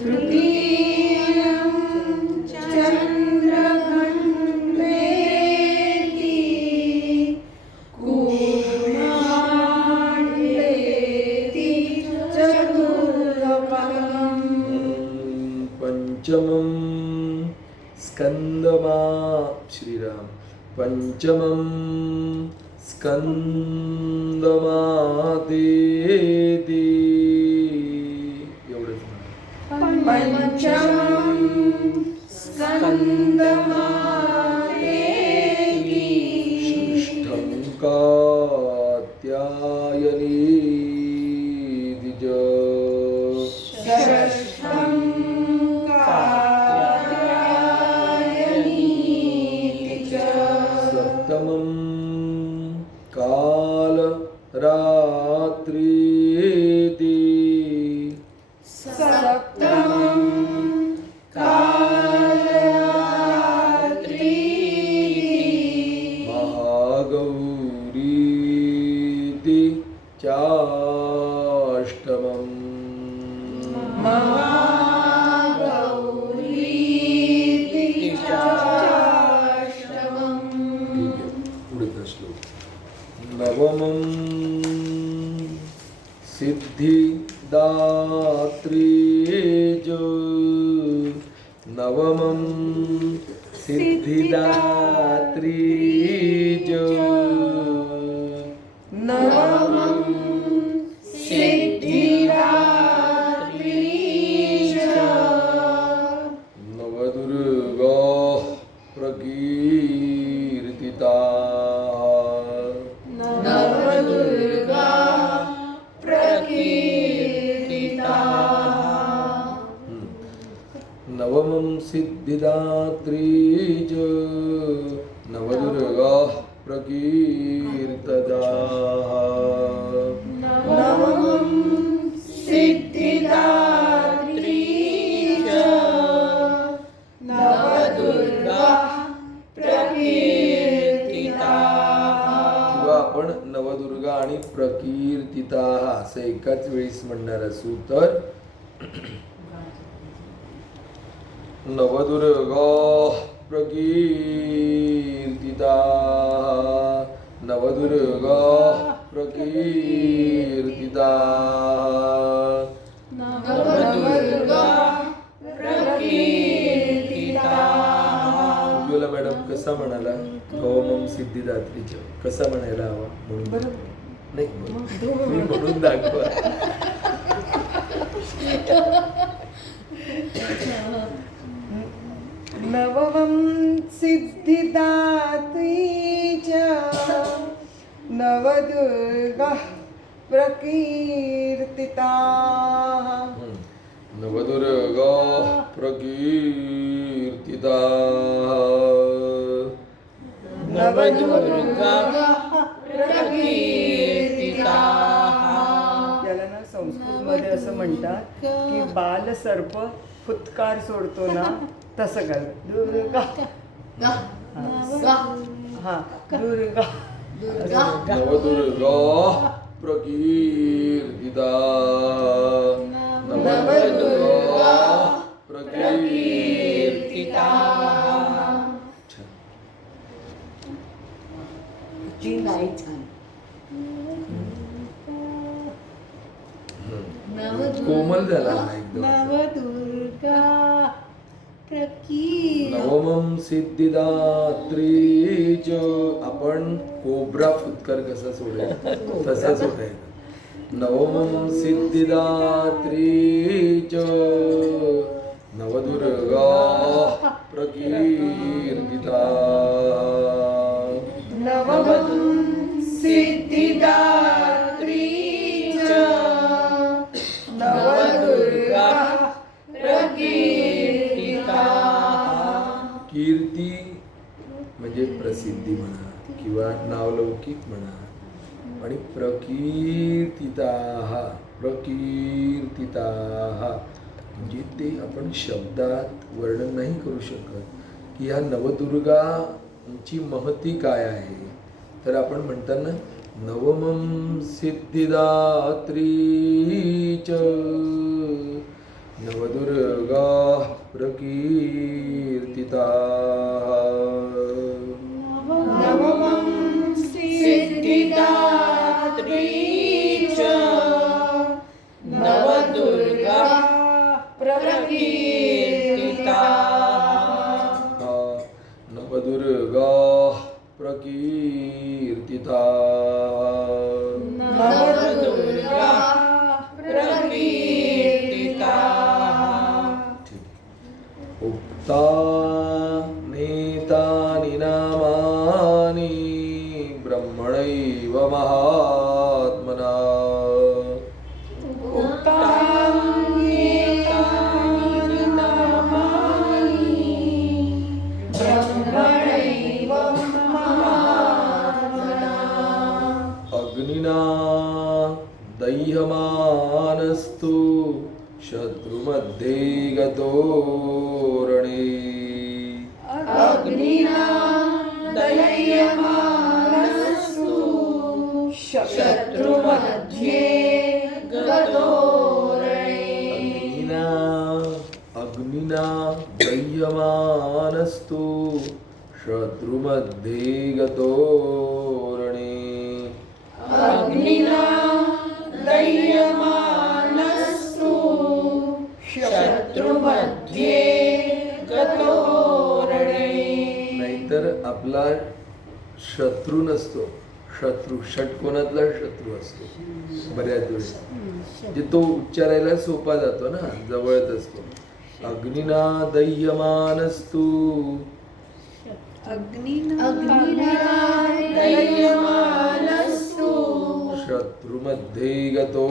तृतीयं चन्द्रघण्टेति कूष्माण्डेति चतुर्थकम् पंचमं स्कंदमा श्रीराम पंचमं स्कंदमातेति एवढंच म्हणा. पंचमं स्कंदमातेति षष्ठं कात्यायनीति च. षष्ठं कात्यायनीति च सप्तमं कालरात्रीति सप्तमं कालरात्रीति महागौरीति चाष्टमम्. महागौरीति चाष्टमम् ठीक आहे, पुढचा श्लोक. नवमं सिद्धिदात्री च नवमं सिद्धिदात्री च नवमं सिद्धिदात्री च नवदुर्गा प्रकीर्तिताः. नवदुर्गा प्रकीर्तिताः नवमं सिद्धिदात्री च नवदुर्गा प्रकीर्तिताः. नवमं सिद्धिदात्री च नवदुर्गा प्रकीर्तिताः. किंवा आपण नवदुर्गा आणि प्रकीर्तिता असं एकाच वेळेस म्हणणार असू तर नवदुर्गा प्रकीर्तिता नवदुर्गा प्रकीर्तिता. नवदुर्गा प्रकीर्तिताः कसा म्हणाला भवमम सिद्धिदात्रीच्या कसा म्हणायला हवा म्हणून बरोबर. नाही तुम्ही म्हणून दाखवा. नववं सिद्धिदात्री नवदुर्गा प्रकीर्तिता नवदुर्गा प्रकीर्तिता नवदुर्गा प्रकीर्तिता. याला ना संस्कृतमध्ये असं म्हणतात की बालसर्प फुत्कार सोडतो ना तसं कर दुर्गा गा गा हा दुर्गा दुर्गा नवदुर्गा प्रकीर्तिता नवदुर्गा प्रकीर्तिता. छान. काय छान. कोमल झाला हा एकदम. नवदुर्गा प्रकीर्तिता. नवमं सिद्धिदात्रीच आपण कोब्रा फुत्कर कसा सोडेल तसा सोडायचा. नवमं सिद्धिदात्रीच नवदुर्गा प्रकीर्तिता. नववं सिद्धिदात्री नवदुर्गा प्रकीर्तिता. कीर्ती म्हणजे प्रसिद्धी म्हणा किंवा नावलौकिक म्हणा आणि प्रकीर्तिताः म्हणजे ते आपण शब्दात वर्णन नाही करू शकत की ह्या नवदुर्गांची महती काय आहे. तर आपण म्हणताना नवमं सिद्धिदात्रीच नवदुर्गा प्रकीर्तिता. नववं सिद्धिदात्री नवदुर्गा प्रकीर्तिता. नवदुर्गा प्रकीर्तिता. नवदुर्गा प्रकीर्तिता. उक्तानेतानि नामानि ब्रह्मणैव महात्मना. उक्तानि नामानि ब्रह्मणैव महात्मना. अग्निना दह्यमानस्तु शत्रुमध्ये गतो रणे. अग्निना दह्यमानस्तु शत्रुमध्ये गतो रणे. अग्निना दह्यमानस्तु शत्रुमध्ये गतो रणे. अग्निना दह्यमानस्तु शत्रुमध्ये गतो रणे. नाहीतर आपला शत्रू नसतो, शत्रू षटकोनातला शत्रू असतो बऱ्याच वेळेस. म्हणजे तो उच्चारायला सोपा जातो ना, जवळच असतो. अग्निना दह्यमानस्तु दह्यमानस्तु शत्रुमध्ये गतो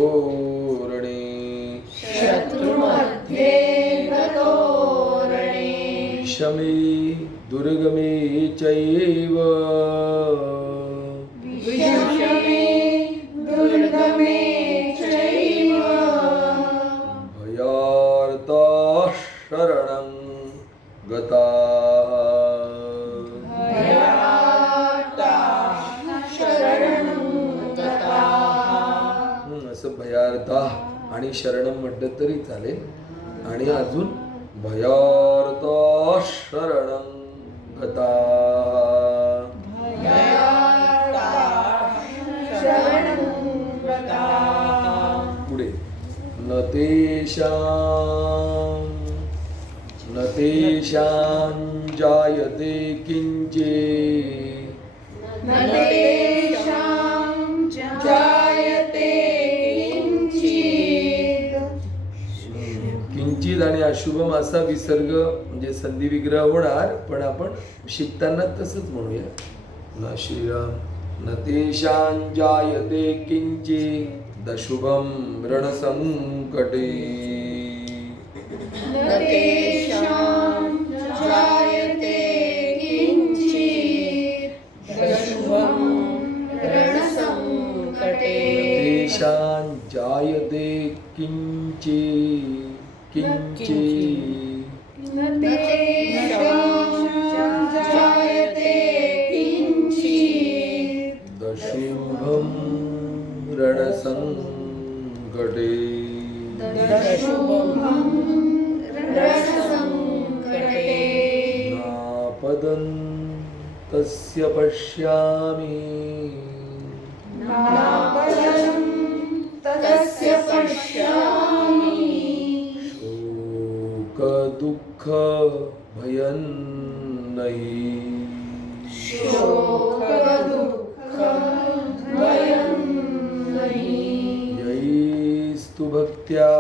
रणे. शत्रुमध्ये गतो रणे. विषमे दुर्गमे चैव विषमे दुर्गमे चैव भयार्ताः शरणं गताः. शरणं गताः. असं भयार्था आणि शरणम म्हटलं तरी चालेल. आणि अजून भयार्था शरणं गताः. शरणं गताः. पुढे न तेषां जायते किंचित् न तेषां जायते किंचित् किंचित आणि अशुभम असा विसर्ग म्हणजे संधी विग्रह होणार, पण आपण शिकताना तसंच म्हणूया. न श्रीराम न तेषां जायते किंचित् दशुभम रणसंकटे. न तेषां जायते किंचित् दशुभं रणसंकटे. तेषां जायते किंचित् किंचित् न तेषां जायते किंचित् दशुभम रणसंकटे. दशुभं रणसंकटे. नापदं तस्य पश्यामि नापदं तस्य पश्यामि. शोकदुःख भयं नहि. शोकदुःखभयं नहि. यैस्तु भक्त्या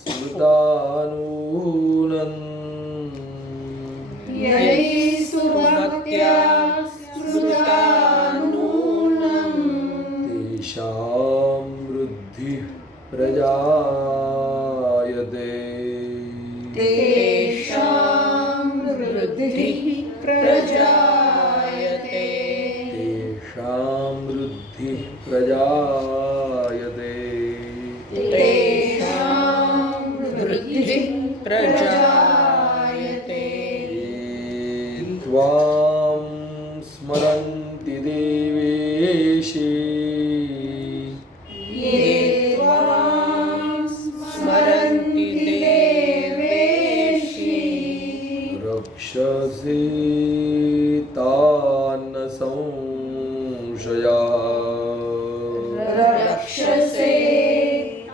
स्मृतानूनं यैस्तु भक्त्या स्मृतानूनं तेषां वृद्धिः प्रजायते. तेषां वृद्धिः प्रजायते. तेषां वृद्धिः प्रजायते. तेषां वृद्धिः प्रजायते. ये त्वां स्मरन्ति देवेशे ये त्वां स्मरन्ति देवेशि रक्षसे तान् संशयाः. रक्षसे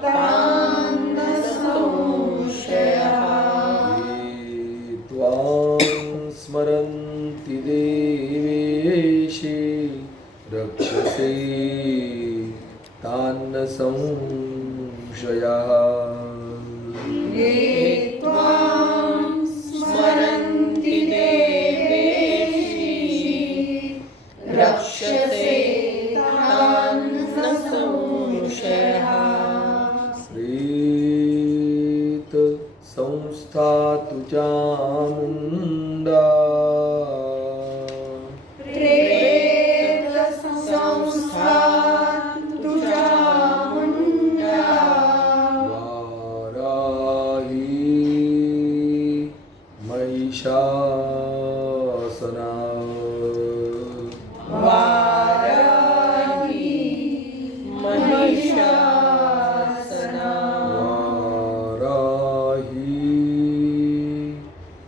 तान् न संशयः. ये त्वां स्मरन्ति देवेशे रक्षसे तान् संशयाः. ये त्वां स्मरन्ति देवेशि रक्षसे तान् न संशयः. श्रेत संस्था तु चामुण्डा प्रेतसंस्था तुझा मुंडा. वाराही महिषासना. वाराही महिषासना. वाराही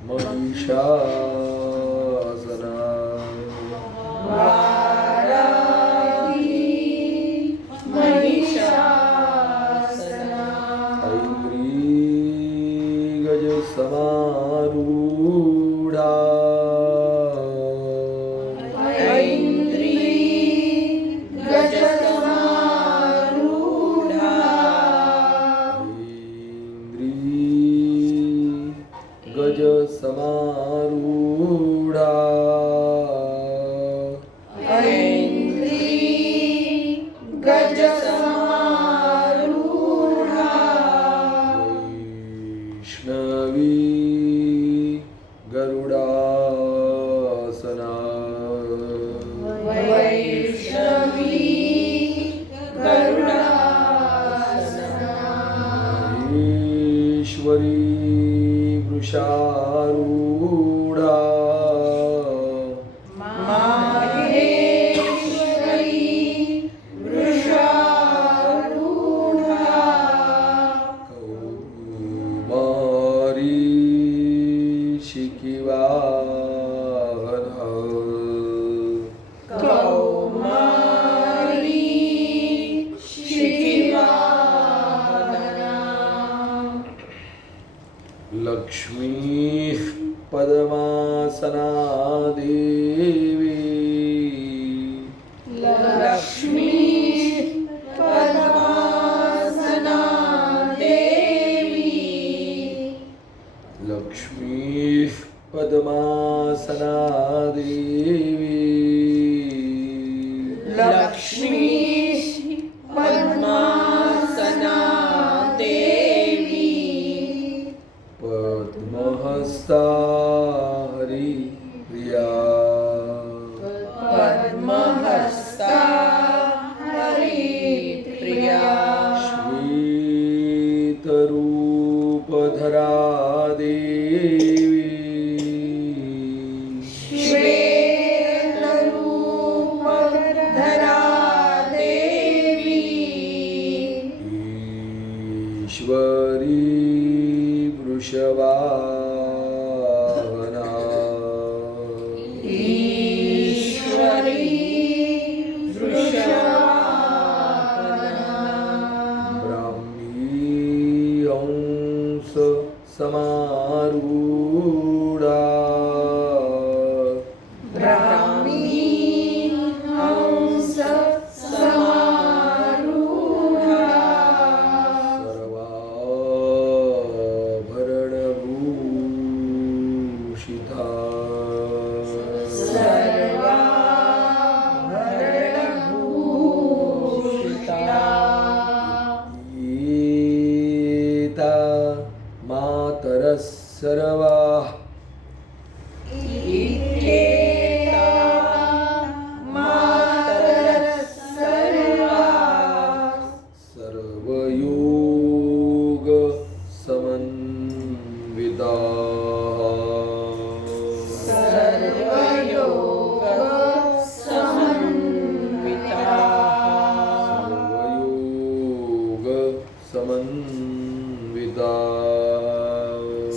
महिषासना. वाराही महिषासना. ऐन्द्री गजसमारूढा. ऐन्द्री गजसमारूढा. ऐन्द्री गजसमारूढा. ऐन्द्री गजसमारूढा. वैष्णवी गरुडासना. वैष्णवी गरुडासना. महेश्वरी वृषारूढा. माहेश्वरी वृषारूढा. कौमारी शिखिवाहना. कौमारी शिखिवाहना. लक्ष्मी पद्मासना देवी लक्ष्मी पद्मासना देवी लक्ष्मी पद्मासना देवी लक्ष्मी पद्मासना देवी पद्महस्ता हरिप्रिया पद्महस्ता हरिप्रिया श्वेतरूपधरा देवी श्वेतरूपधरा देवी ईश्वरी वृषवाहना ईश्वरी वृषवाहना ब्राह्मी हंस समारूढा ब्राह्मी हंस समारूढा सर्वाभरणभूषिता सर्वाभरणभूषिता गीता मातरः सर्वाः इत्येता मातरः सर्वाः सर्वयोग समन्विताः सर्वयोग समन्विताः सर्वयोग समन्विताः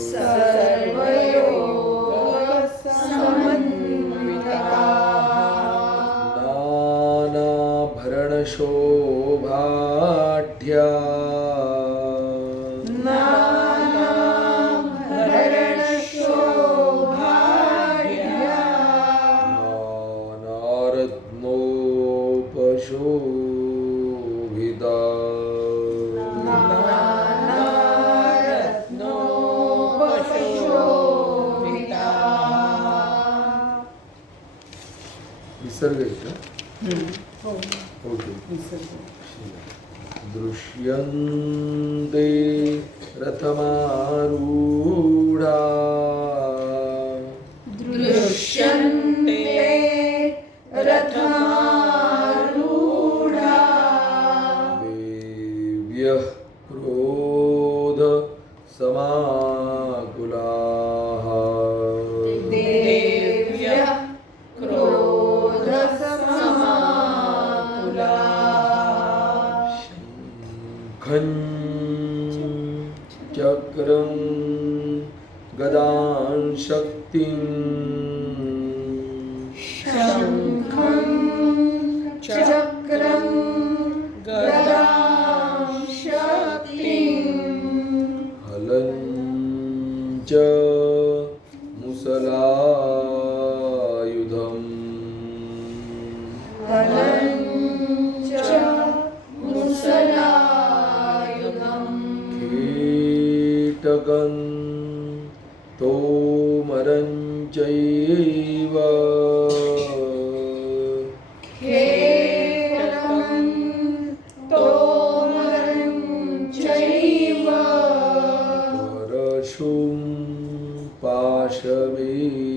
सर्वयोग समन्विताः नानाभरणशोभाढ्या नानाभरणशोभाढ्या नानारत्नोपशोभिता नानारत्नोपशोभिता विसर्ग आहे का? ओके दृश्यन्ते रथमारूढा दृश्यन्ते रथमारूढा देव्यः क्रोध समाकुलाः देव्यः क्रोधसमाकुलाः शङ्खं चक्रं गदां शक्तिं शङ्खं चक्रं गदां शक्तिं हलं च मुसलायुधम् हलं च मुसलायुधम् कीटकं तोमरं चैव खेटकं तोमरं चैव परशुं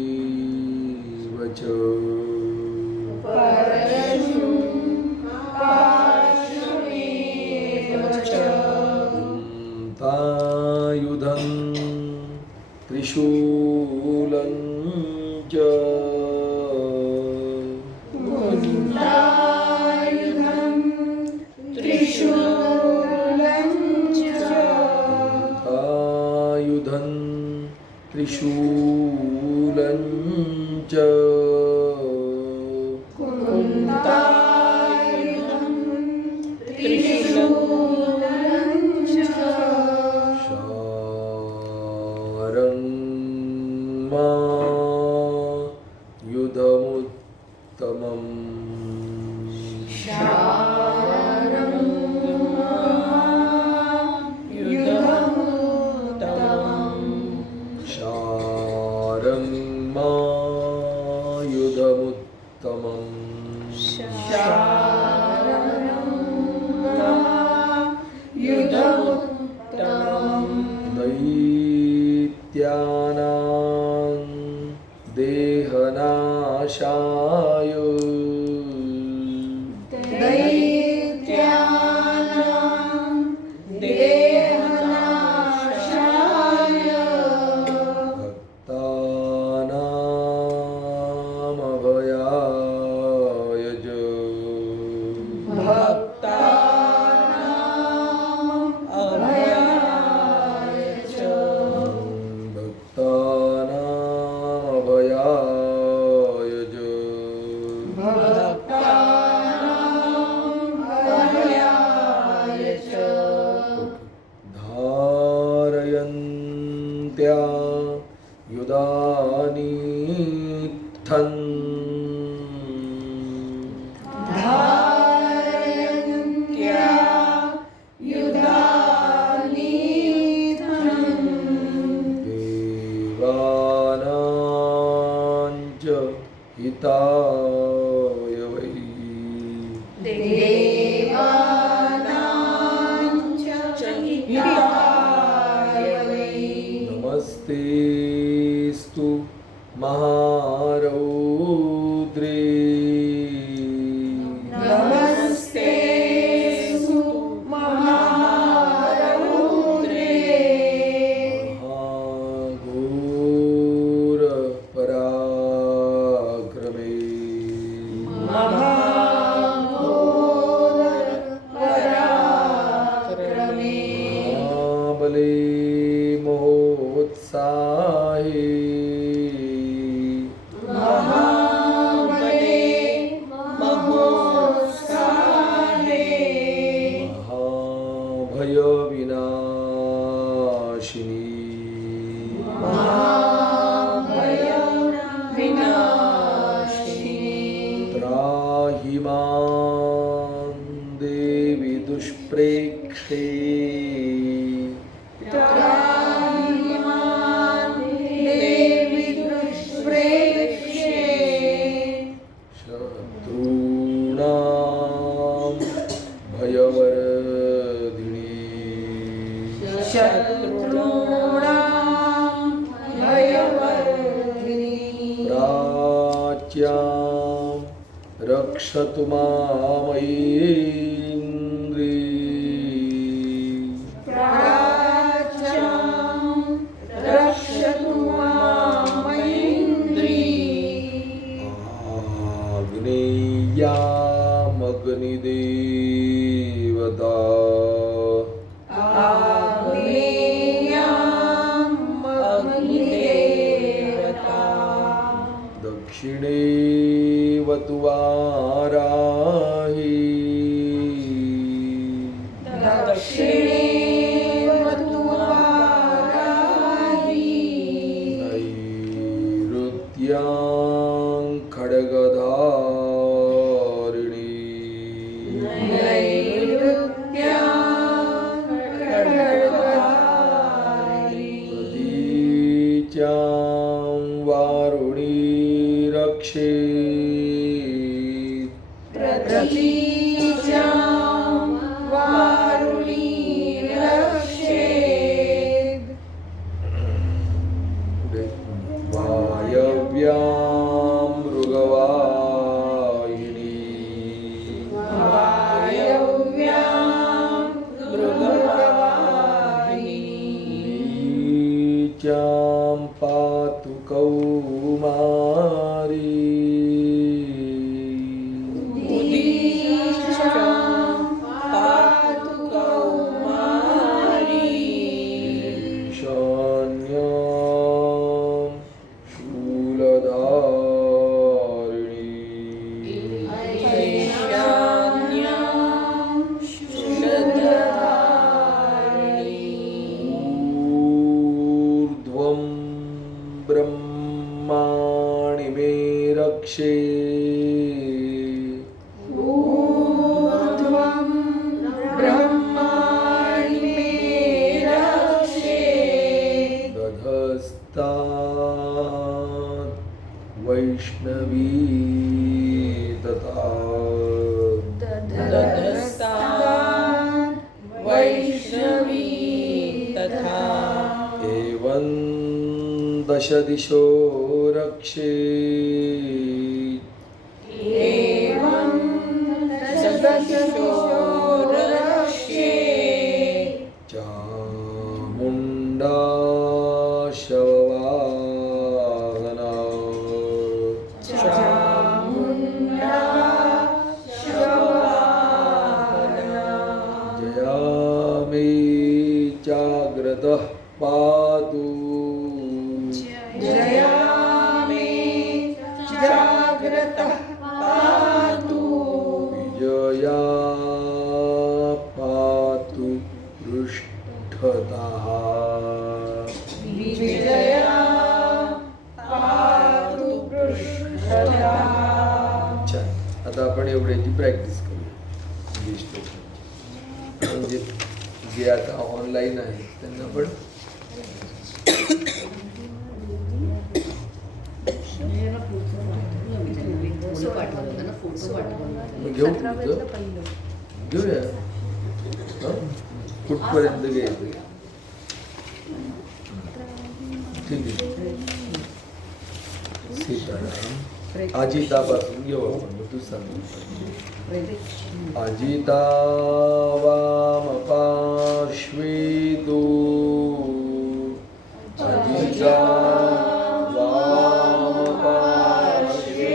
पाशमेव च परशुं पाशमेव च तायुधं त्रिशूलं च गुण्डायुधं त्रिशूलं च तायुधं त्रिशूलं च कुन्तायुधं त्रिशूलं च शारङ्गं युधमुत्तमम् शारङ्मा युधमुत्तमम् दैत्यानां देहनाशाय भक्तानामभयाय धारयन्त्या युधानीत्थन् देवानां च हिताय वै नमस्तेस्तु महारौद्रे महाघोर पराक्रमे महाबले महोत्साहे महाभय विनाशिनी त्राहि मां देवि दुष्प्रेक्षे शत्रूणां भयवर्धिनी प्राच्यां रक्षतु मामयीन्द्री आग्नेयामग्निदेवता दक्षिणेवतु वाराही नैऋत्यां खड्गधारिणी प्रतीच्यां वारुणी रक्षेत् वायव्यां मृगवाहिनी नीचां पातु कौमारी ईशान्यां शूलधारिणी ऊर्ध्वं ब्रह्म रक्षे ऊर्ध्वं ब्रह्माणि मे रक्षे दधस्तात् वैष्णवी तथा दधस्तात् वैष्णवी तथा एवं दश दिशो रक्षे एवं दशदिशो रक्षे चामुण्डा शववाहना चामुण्डा शववाहना जया मे जाग्रतः पातु जया मे जाग्रतः पातु विजया पातु पृष्ठतः विजया पातु पृष्ठतः छान. आता आपण एवढ्याची प्रॅक्टिस करूया इंग्लिश स्टेशन म्हणजे जे आता ऑनलाईन आहे त्यांना पण फोटो पाठवला ना, फोटो पाठवला. मग घेऊ तुझं घेऊया हं? कुठपर्यंत घ्यायचं ठीक आहे. सीताराम अजितापासून घेऊ आपण मग तू सांग. अजिता वाम पार्श्वे तू अजिता वाम पार्श्वे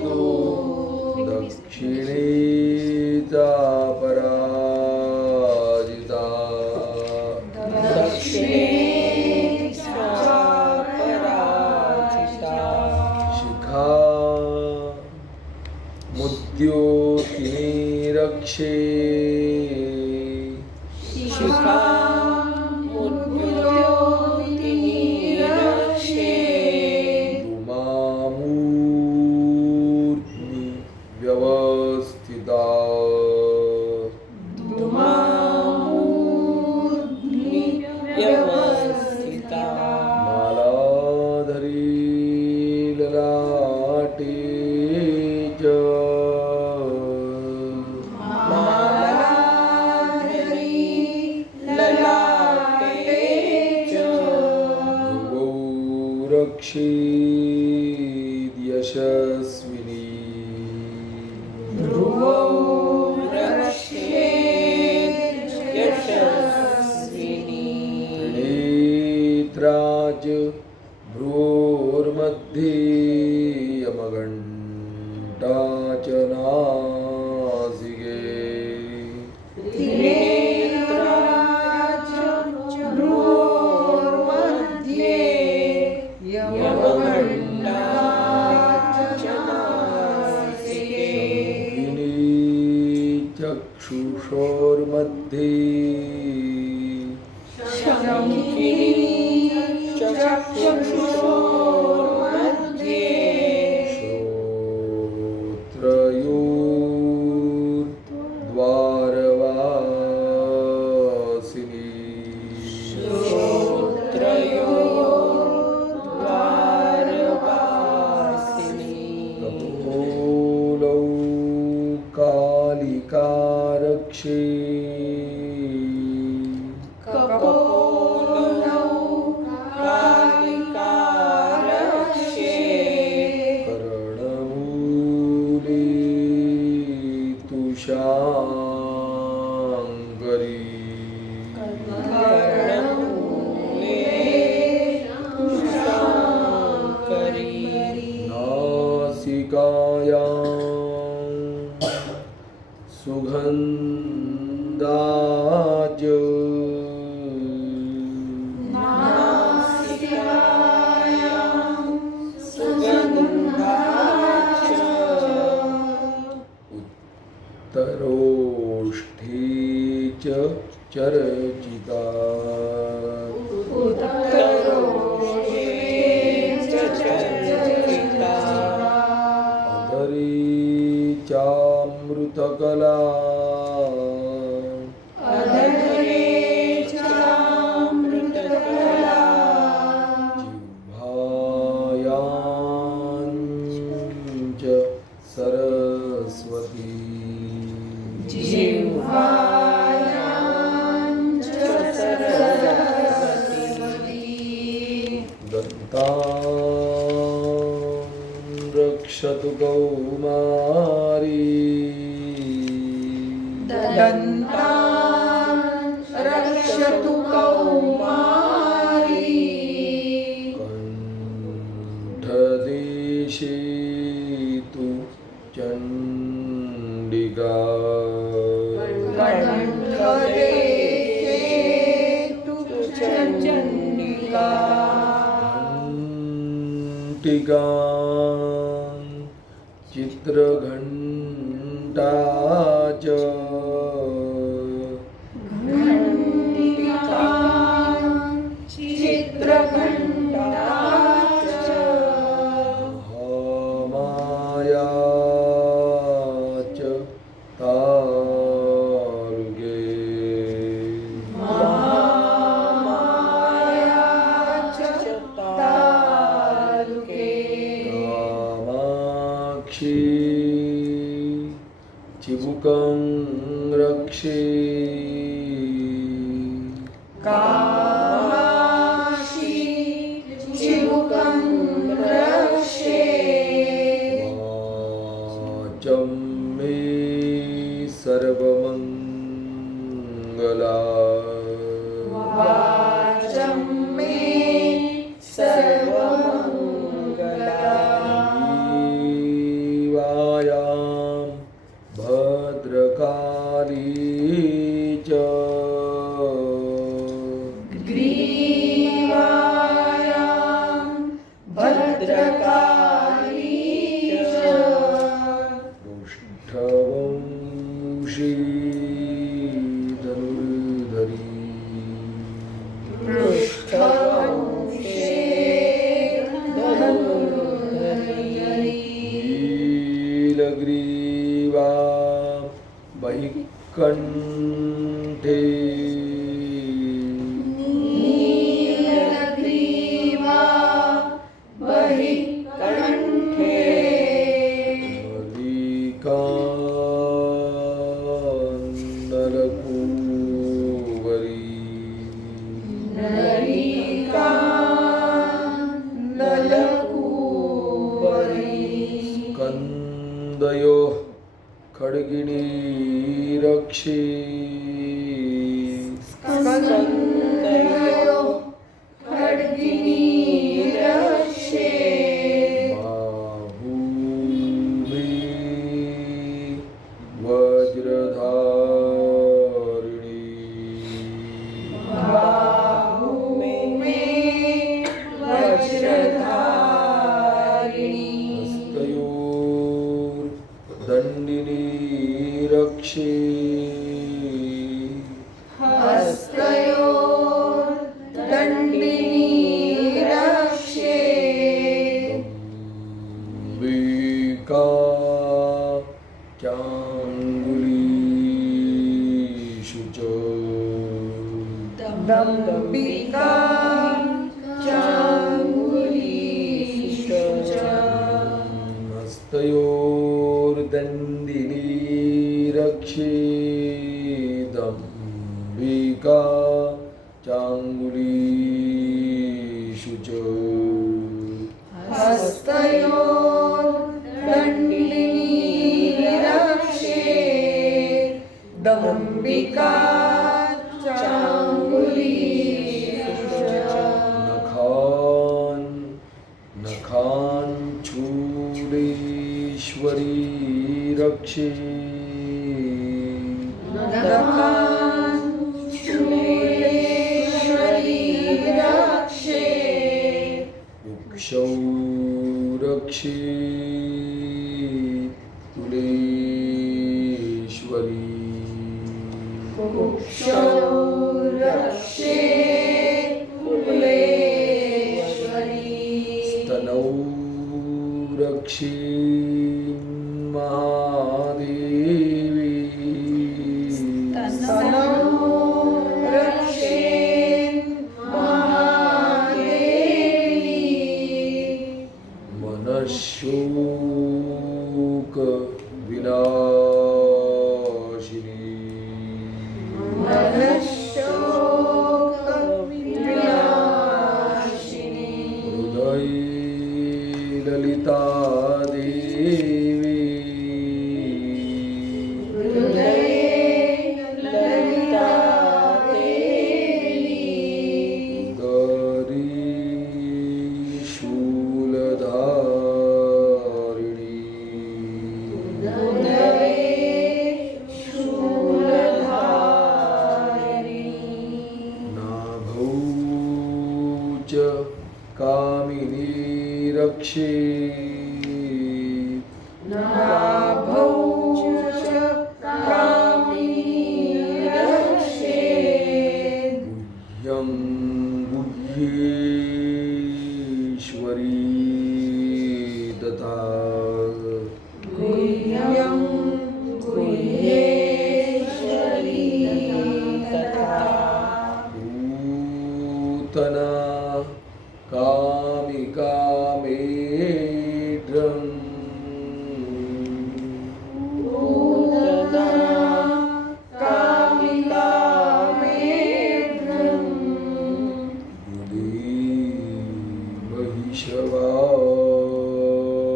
तू दक्षिणेचा पराजिता दक्षिणेचा पराजिता शिखा मुद्योतिनी रक्षे शिखा मुद्योतिनी रक्षे धूमामूर्ध्नि व्यवस्थिता धूमामूर्ध्नि व्यवस्थिता मालाधरी ललाटे च मालाधरी ललाटे च भृगौ रक्षेद् यशस्विनी ध्रुवो रक्षेत् यशस्विनी त्रिनेत्राज भ्रूर्मध्ये यमघण्टा च नासिके त्रिनेत्राच भ्रूर्मध्ये यमघण्टा च नासिके शङ्खिनी चक्षुषोर्मध्ये शङ्खिनी चक्षुषोर्मध्ये श्रोत्रयोर्द्वारवासिनी श्रोत्रयोर्द्वारवासिनी कपोलौ कालिका रक्षे कपोलौ कालिका दन्तान् रक्षतु कौमारी दन्तान् रक्षतु कौमारी कंठदेशे तु चण्डिका कंठदेशे तु चण्डिका घण्टिकां चित्रघण्टा च चित्रघण्टा च महामाया च तारुगे महामाया च तारुके कामाक्षी चिबुकं रक्षे कामाक्षी चिबुकं रक्षे वाचं मे सर्वमङ्गला वाचं मे सर्वमङ्गला जीवायां भद्रकाली च ग्रीवायां भद्रकाली च पृष्ठवंशी धनुर्धरी पृष्ठवंशे धनुर्धरी नीलग्रीवा बहिकण्ठे नीलग्रीवा बहिकण्ठे नलिका नलकूबरी कंदयो खड्गिणी रक्षे स्कन्दयो खड्गिनी रक्षे बाहुमे वज्रधारिणी बाहुमे वज्रधारिणी हस्तयोर्दण्डिनी रक्षे हस्तयोर्दण्डिनी रक्षे अंबिका चाङ्गुलीषु च दम्बिका चाङ्गुलीषु च हस्तयोर्दण्डिनी रक्षे दम्बिका चाङ्गुलीषु च हस्तयोर्दण्डिनी रक्षे दम्बिका चाङ्गुलीषु च नखान् शूलेश्वरी रक्षे नखान् शूलेश्वरी रक्षे उक्षौ रक्षे कुलेश्वरी कुक्षौ रक्षे कुलेश्वरी स्तनौ रक्षे महादेवी स्तनौ रक्षे महादेवी मनशोक विनाशिनी मनशोक विनाशिनी ललिता देवी ललिता देवी उदरी शूलधारिणी उदरे शूलधारिणी नाभौ च कामिनी रक्षे नाभौ च कामिनी रक्षेत् गुह्यं गुह्येश्वरी तथा गुह्यं गुह्येश्वरी तथा पूतना कामिका मेढ्रम् पूतना कामिका मेढ्रम् गुदी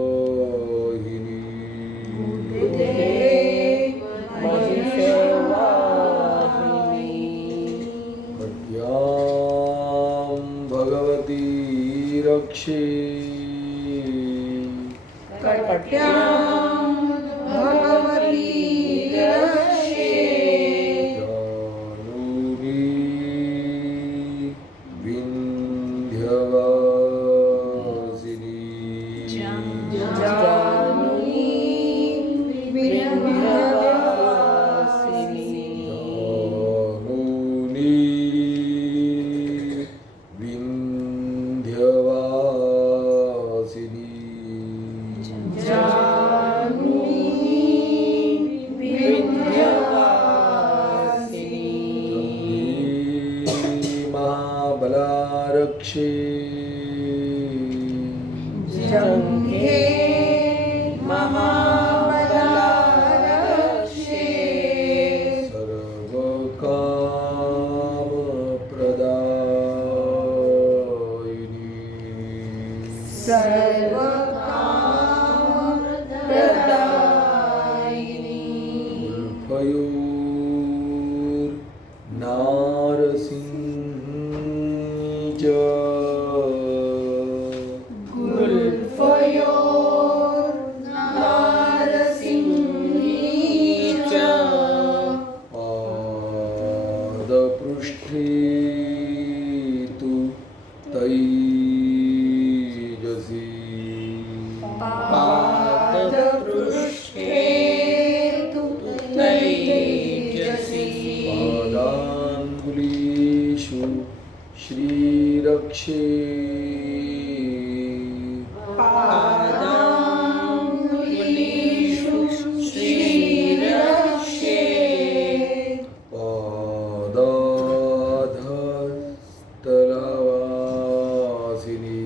महिषवाहिनी उदरे महिषवाहिनी खड्यां भगवती रक्षे कट्यां भगवती रक्षेत् जानूनी विन्ध्यवासिनी जानूनी विन्ध्यवासिनी जानूनी विन्ध्यवासिनी जानूनी विन्ध्यवासिनी जम्बी महाबला रक्षे जङ्घे महाबला रक्षेत् सर्वकामप्रदायिनी सर्वकामप्रदायिनी गुल्फयोर्नारसिंही च गुल्फयोर्नारसिंही च पादपृष्ठे तु तैजसी पादपृष्ठे तु तैजसी पादाङ्गुलीषु श्रीरक्षे पादाङ्गुलीषु श्रीरक्षेत् पादाधस्तलवासिनी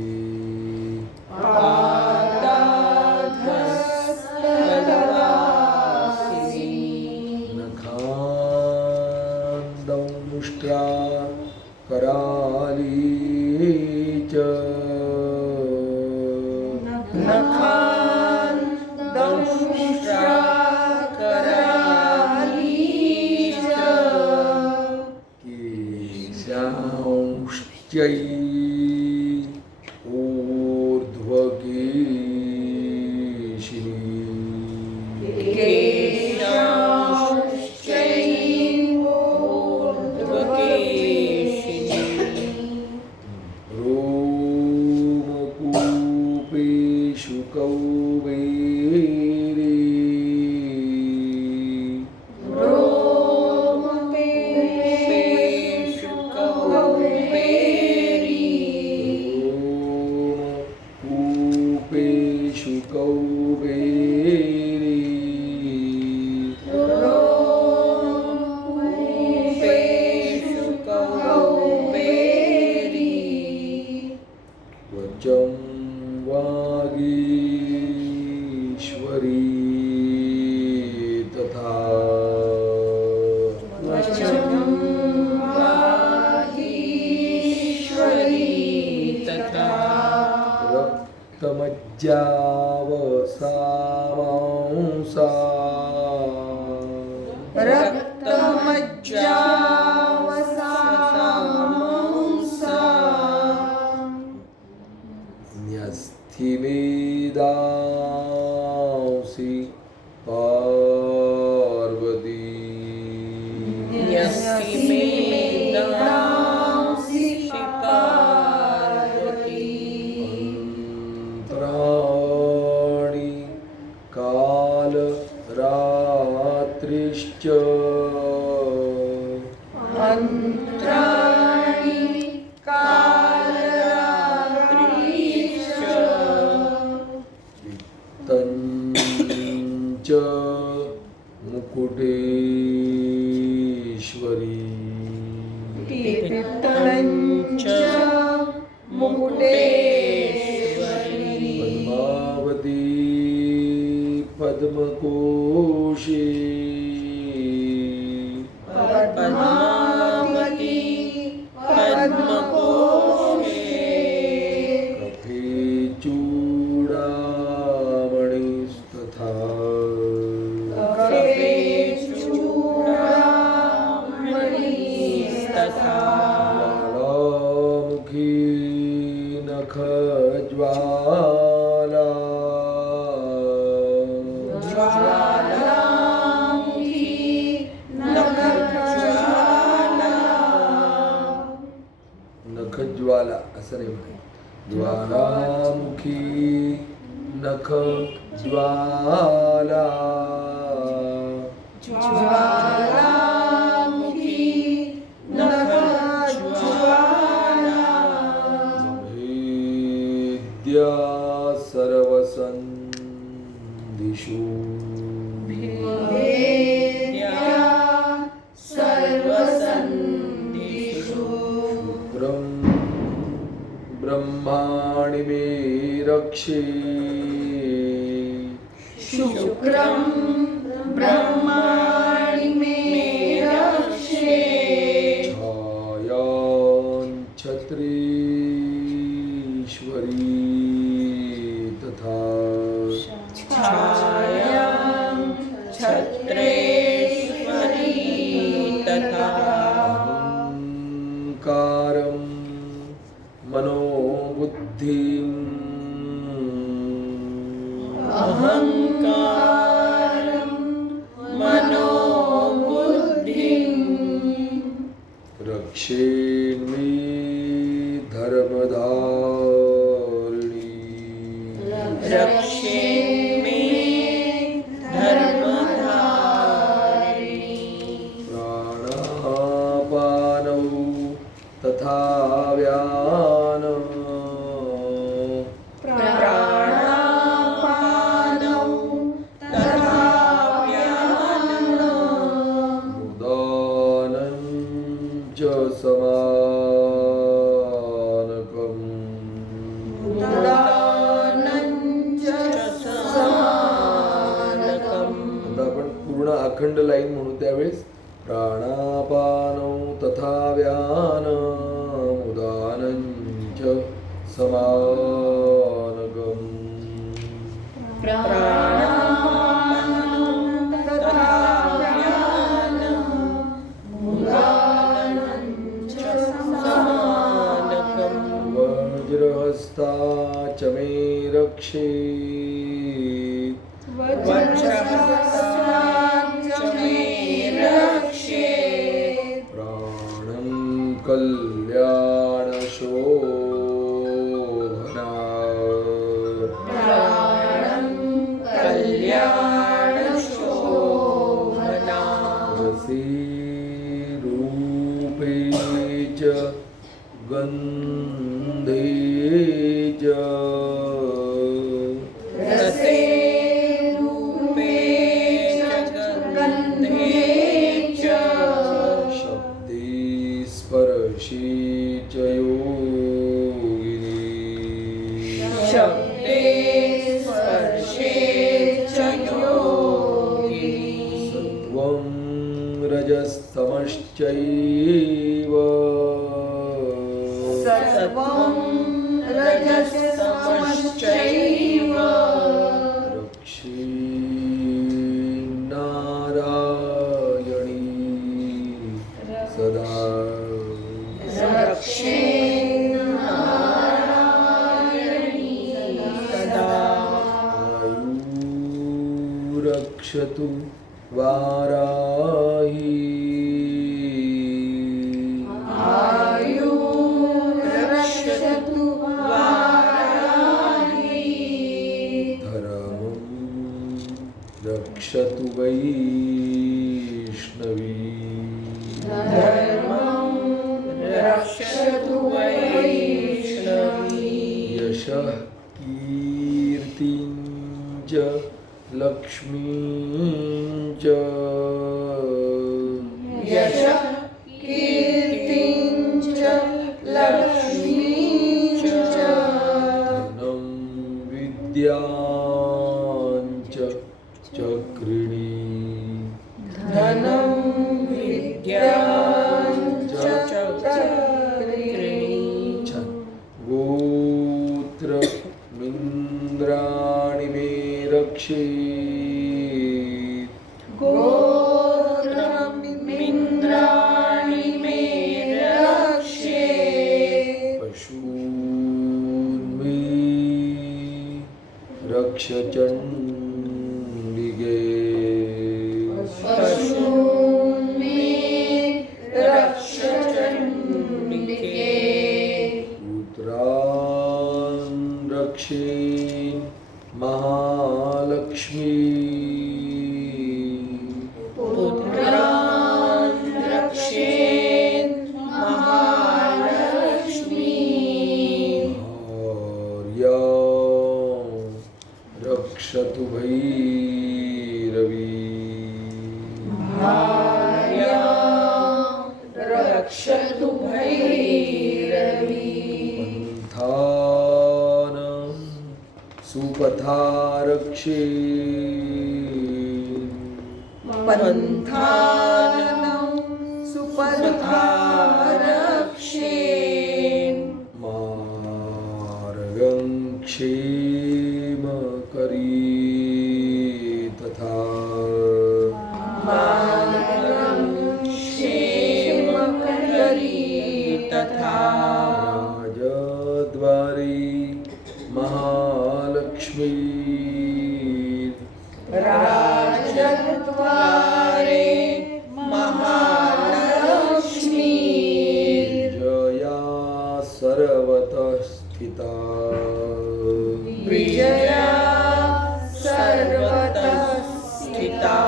पादाधस्तलवासिनी नखान्दंष्ट्रा कराली च नखान् दंष्ट्रा कराली च केशांश्चै ऊर्ध्वकेशिनी केशांश्चैवोर्ध्वकेशिनी रोमकूपेषु कौबेरी रोमपेषु कौबेरी रोमकूपेषु कौबेरी रोमपेषु कौबेरी वचं वागीश्वरी तथा वचनं वागीश्वरी तथा रक्तमज्जावसामांसा रक्तमज्जावसामांसा न्यस्थिमेदांसि पार्वती न्यस्तिमेदांसि पार्वती अंतराणि कालरात्रिश्च अन्त्राणि कालरात्रिश्च तञ्च मुकुटेश्वरी पित्तञ्च मुकुटेश्वरी पद्मावती पद्मकोशी पद्मावती पद्मकोशे कफे चूडामणिस्तथा कफे चूडामणिस्तथा ज्वालामुखी नखज्वाला ज्वालामुखी नखज्वाला नखज्वाला असं नाही म्हणे ज्वालामुखी नखज्वाला ज्वालामुखी नखज्वाला भेद्या सर्वसन्धिषु भेद्या सर्वसन्धिषु ब्रह्माणि मे रक्षे शुक्रं ब्रह्माणि मे रक्षे छायाञ्छत्रीश्वरी तथा छायां छत्रेश्वरी तथा अहङ्कारं मनोबुद्धिम् अहङ्कारं मनोबुद्धिं रक्षेन्मे धर्मधारिणी रक्षे मे धर्मधारिणी प्राणापानौ तथा व्यानौ प्राणापानौ तथा व्यानौ उदानं च समानकम् उदानं च समानकम् आता आपण पूर्ण अखंड लाईन म्हणू त्यावेळेस प्राणापानौ तथा व्यानम् उदानं च समानकम् प्राणापानौ तथा व्यानम् उदानं च समानकम् वज्रहस्ता च मे रक्षेत् वज्रहस्ताच्च मे रक्षेत् प्राणं कल्याणशोभना प्राणं कल्याणशोभना रसे रूपे च गन्धे च रसे रूपे च गन्धे च शब्दे स्पर्शे च योगिनी शब्दे स्पर्शे च योगिनी सत्त्वं रजस्तमश्चैव सत्त्वं रजस्तमश्चैव रक्षतु वाराही आयुरक्षतु वाराही धर्मं रक्षतु वैष्णवी धर्मं रक्षतु वैष्णवी यशः कीर्तिं च लक्ष्मीं च यशः कीर्तिं च लक्ष्मीं च धनं विद्यां च चक्रिणी धनं विद्यां च चक्रिणी गोत्र मिन्द्राणि मे रक्षेत् गोत्रमिन्द्राणि मे रक्षेत् पशून् मे रक्ष चण्डिके पशून् मे रक्ष चण्डिके पुत्रान् रक्षेन् महालक्ष्मी पुत्रान् रक्षेत् महालक्ष्मी भार्यां रक्षतु भैरवी भार्यां रक्षतु भैरवी पन्थानं सुपथा रक्षेत् पन्थानं सुपथा रक्षेत् मार्गं क्षेमकरी तथा मार्गं क्षेमकरी तथा राजद्वारी महालक्ष्मी राजद्वारे महालक्ष्मी जया सर्वतः स्थिता विजया सर्वतः स्थिता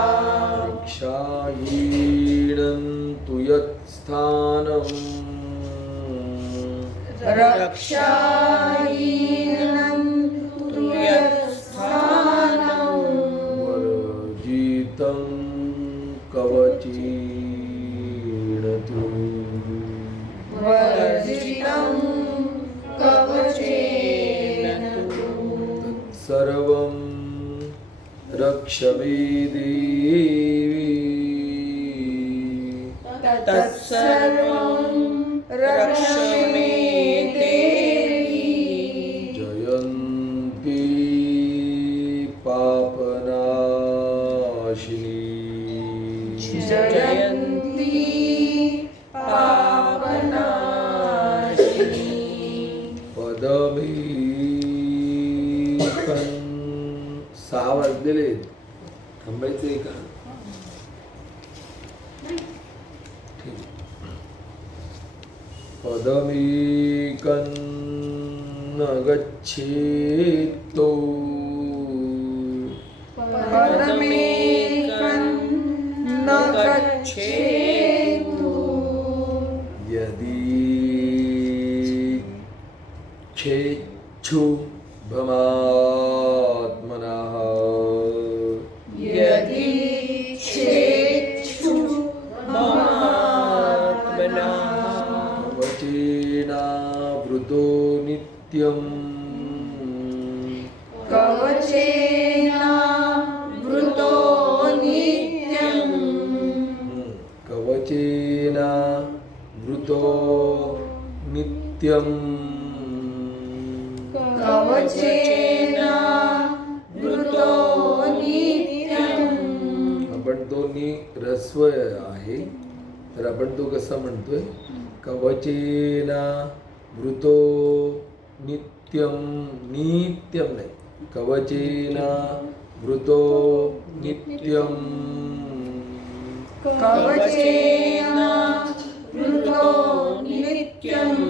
रक्षाहीनं तु यत्स्थानम् रक्षाहीनं तु यत्स्थानं वर्जितं कवचेन तु वर्जितं कवचेन तु तत्सर्वं रक्ष मे देवी तत्सर्वं रक्ष मे देवी जयन्ती पापनाशिनी जयन्ती पापनाशिनी पदमेकं 6 वाजलेले आहेत. थांबायचंय का? ठीक. पदमेकं न गच्छेत्तो पदमेकं न गच्छेत् यदि क्षेच्छुभमात्मनः यदि चेच्छुभमात्मनः कवचेनावृतो नित्यम् कवचेनावृतो नित्यम् कवचेनावृतो नित्यम् कवचेनावृतो नित्यम् आपण दोन्ही ऱ्हस्व आहे तर आपण तो कसा म्हणतोय कवचेना वृतो नित्यम नित्यम नाही कवचेना वृतो नित्यम् कवचेन वृतो नित्यम्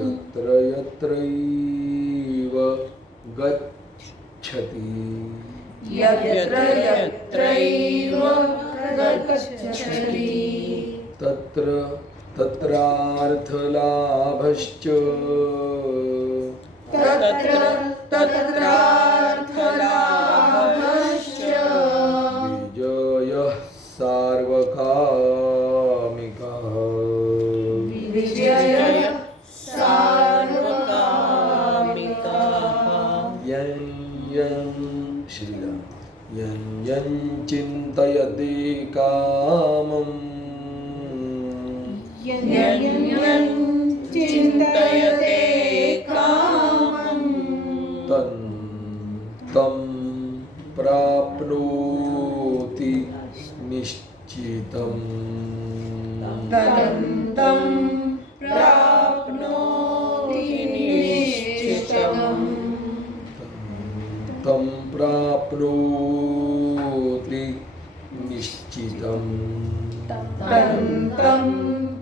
यत्र यत्रैव गच्छति यत्र यत्रैव गच्छति तत्र तत्रार्थलाभश्च तत्र तत्रार्थलाभश्च विजयः सार्वकामिकः विजय सार्वकामिकः यं यं श्रीराम यं यं चिन्तयते कामम् यं चिन्तयते कामम् तं प्राप्नोति निश्चितम् तं प्राप्नोति निश्चितम् तं प्राप्नोति निश्चितम् तं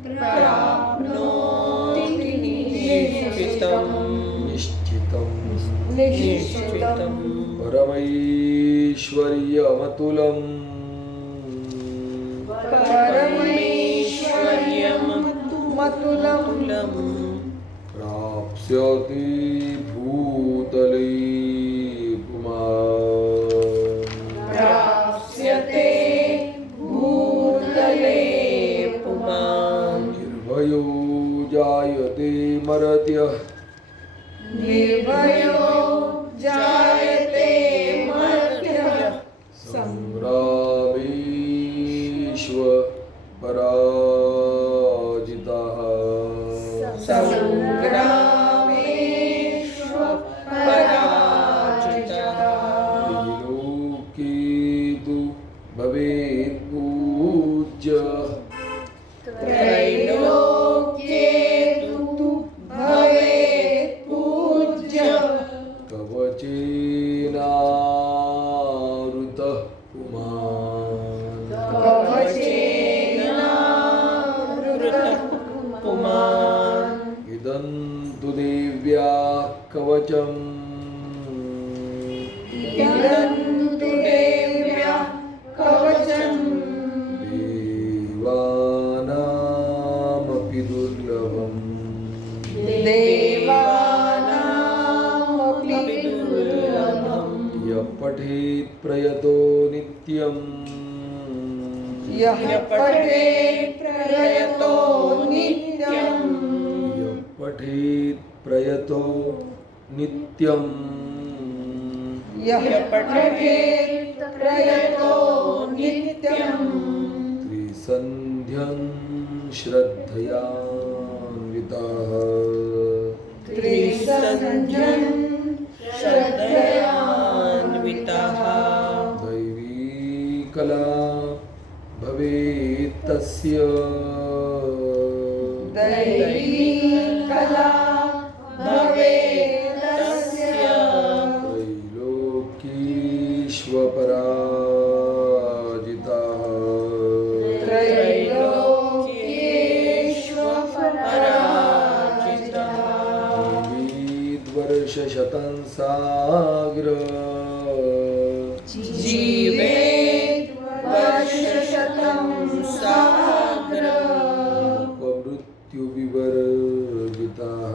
प्राप्नोति निश्चितम् निश्चितम् परमैश्वर्यमतुलम् परमैश्वर्यमतुलम् प्राप्स्यति भूतले पुमान् प्राप्स्यते भूतले पुमान् निर्भयो जायते मर्त्यः निर्भयो जायते मर्त्यः संग्रामेष्व पराजितः संग्रामेष्व पराजितः लोके तु भवेत् पूज्य त्रैलोक्ये तु भवेत् पूज्य कवचेनावृतः पुमान् कवचेनावृतः पुमान् इदं तु देव्याः कवचम् इदं तु देव्याः कवचम् देवानामपि दुर्लभम् देवानामपि दुर्लभम् यः पठेत् प्रयतो नित्यम् यः पठेत् प्रयतो नित्यम् यः पठेत् प्रयतो नित्यम् यः पठेत् प्रयतो नित्यम् त्रिसन्ध्यं श्रद्धयान्वितः त्रिसन्ध्यं श्रद्धयान्वितः दैवी कला भवेत् तस्य दैवी कला भवेत् तस्य त्रैलोक्येष्वपराजितः त्रैलोक्येष्वपराजितः जीविद्वर्षशतं साग्र जीवेत् वर्षशतं साग्र मृत्युविवर्जितः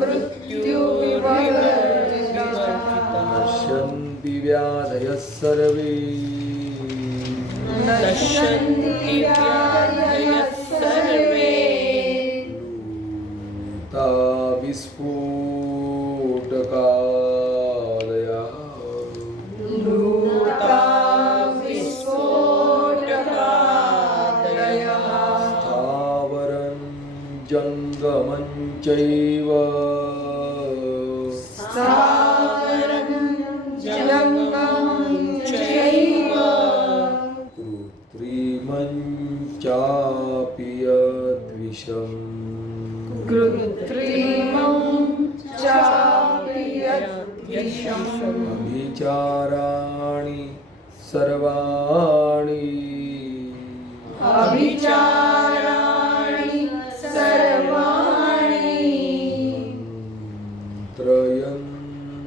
मृत्युविवर्जितः नश्यन्ति व्याधयः सर्वे नश्यन्ति व्याधयः सर्वे लूता विस्फोटकादयः लूता विस्फोटकादयः स्थावरं जङ्गमं चैव स्थावरं जङ्गमं चैव कृत्रिमं चापि यद्विषम् कृत्रिमं चापि यद्विषम् अभिचाराणि सर्वाणि अभिचाराणि सर्वाणि त्रयन्त्राणि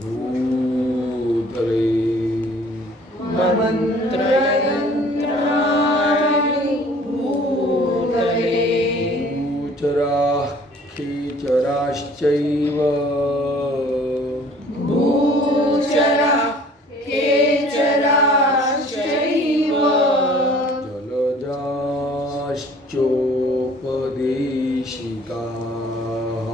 भूतले मन्त्रयन्त्राणि भूतले भूचराः खेचराश्चैव भूचरा खेचराश्चैव जलजाश्चोपदेशिकाः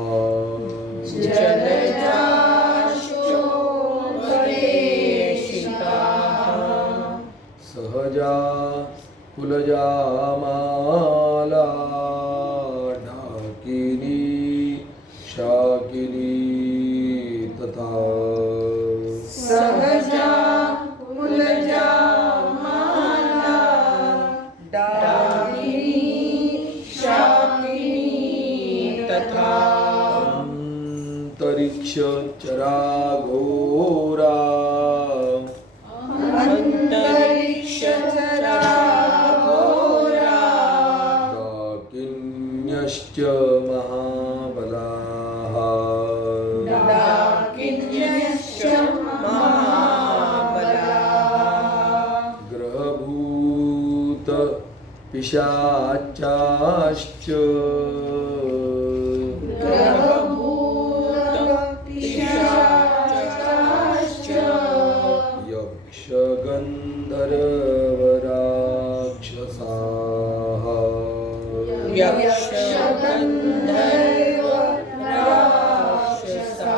सहजा कुलजामाला ढाकिनी शाकिनी तथा सहजा कुलजा माला डाकिनी शाकिनी तथा अंतरिक्ष चराघोरा अंतरिक्ष चराघोरा डाकिन्यश्च महाबलाः डाकिन्यश्च महाबलाः ग्रहभूत पिशाचाश्च ग्रहभूत पिशाचाश्च यक्षगन्धर्वराक्षसाः यक्षगन्धर्व राक्षसाः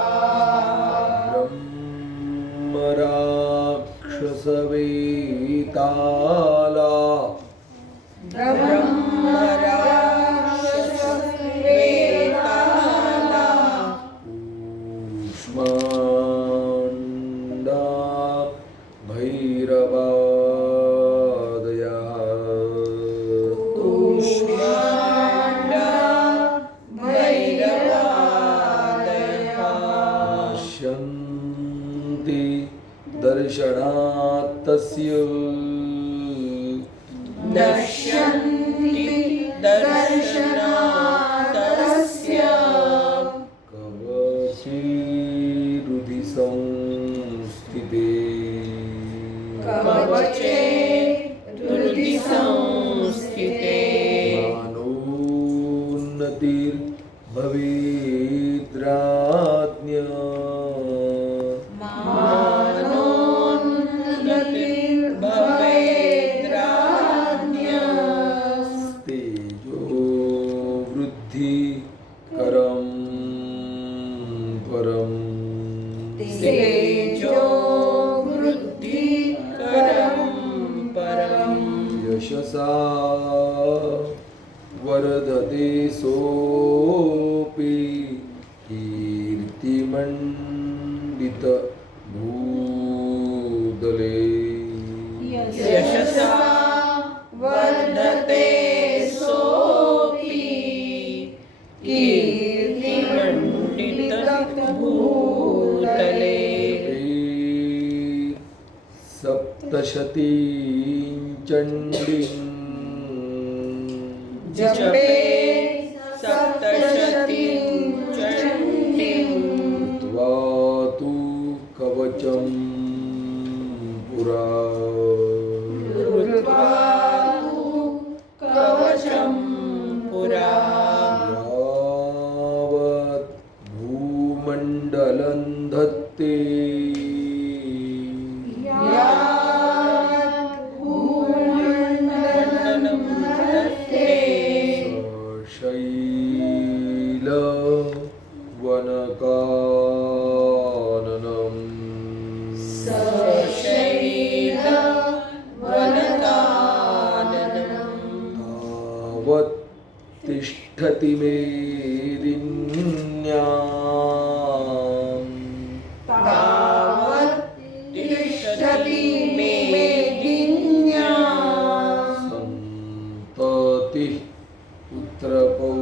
ब्रह्मराक्षसवेताला ब्रह्मराक्षसवेताला कूष्माण्डा भैरवादयः कूष्माण्डा भैरवादयः नश्यन्ति दर्शनात् तस्य नश्यन्ति दर्शनातस्य कवचेरुधि संस्थिते कवचे हृदि संस्थिते मानोन्नतिर्भवेद्राज्ञ मानोन्नतिर्भवेद्राज्ञः तेजो वृद्धि करं परम् तेजो वृद्धिकरं परम् यशसा वर्धते सोऽपि कीर्तिमण्डित भूतले यशसा वर्धते सोऽपि कीर्तिमण्डितभूतले सप्तशतीं चण्डीं जपे सप्तशतीं चण्डीं त्वा तु कवचं पुरा कृत्वा तु कवचं पुरा यावत् भूमण्डलं धत्ते भूमण्डलं धत्ते शैल वनकाननम् सशैल वनकाननम् तावत् तिष्ठति मेदिन्याम् तावत् तिष्ठति मेदिन्या सन्ततिः पुत्रपौत्रिकी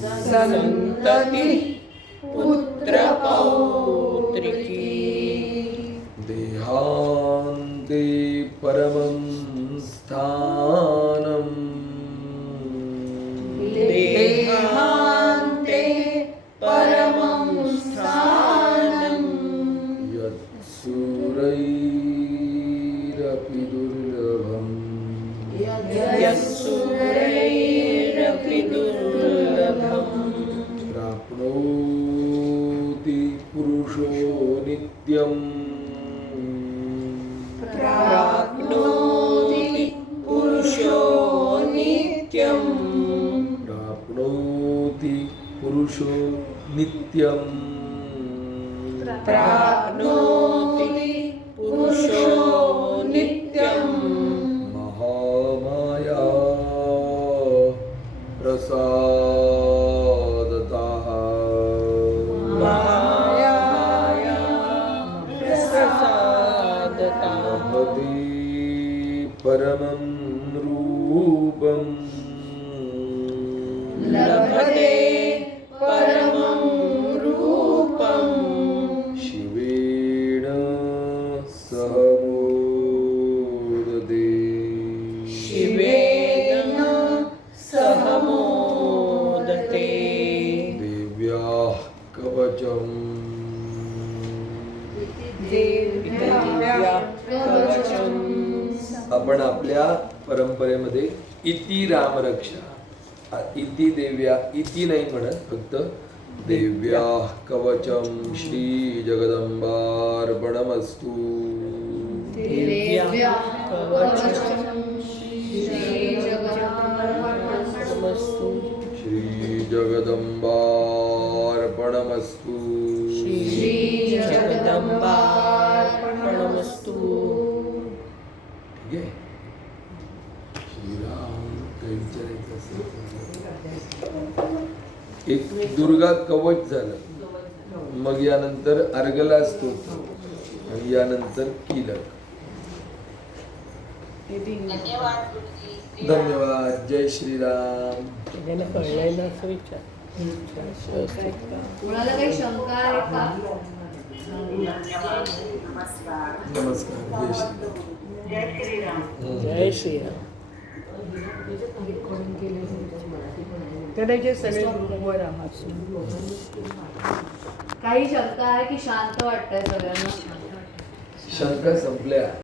संतती पुत्रपौत्रिकी देहान्ते परमं स्थानम् देहान्ते परमं स्थानम् यत्सुरैरपि दुर्लभम् यत्सुरैरपि दुर्लभम् प्राप्नोति पुरुषो नित्यम् प्राप्नोति पुरुषो नित्यम् प्राप्नोति पुरुषो नित्यम् प्राप्नोति पुरुषो नित्यम् महामाया प्रसादतः माया प्रसादता लभते परमं रूपम् लभते परमं रूपम् शिवेन सह मोदते शिवेन सह मोदते देव्याः कवचम् दिव्या कवचम् आपण आपल्या परंपरेमध्ये इति रामरक्षा इति देव्या इति नाही म्हणत, फक्त देव्या कवचम श्री जगदंबार्पणमस्तु. दिव्या कवचम् श्रीजगन्नाथमस्तु. श्री जगदंबार्पणमस्तु. श्रीजगदम्बार्पणमस्तु. ठीक आहे. श्रीराम काही विचारायचं असेल तर. एक दुर्गा कवच झालं, मग यानंतर अर्गला स्तोत्र आणि यानंतर कीलक. धन्यवाद गुरुजी. धन्यवाद. जय श्रीराम. त्याला कळलंय ना असं विचार. कुणाला काही शंका आहे का? नमस्कार. जय श्रीराम. जय श्रीराम. करायचे सगळे ग्रुपवर आहात. काही शंका आहे की शांत वाटतंय सगळ्यांना? शंका संपल्या.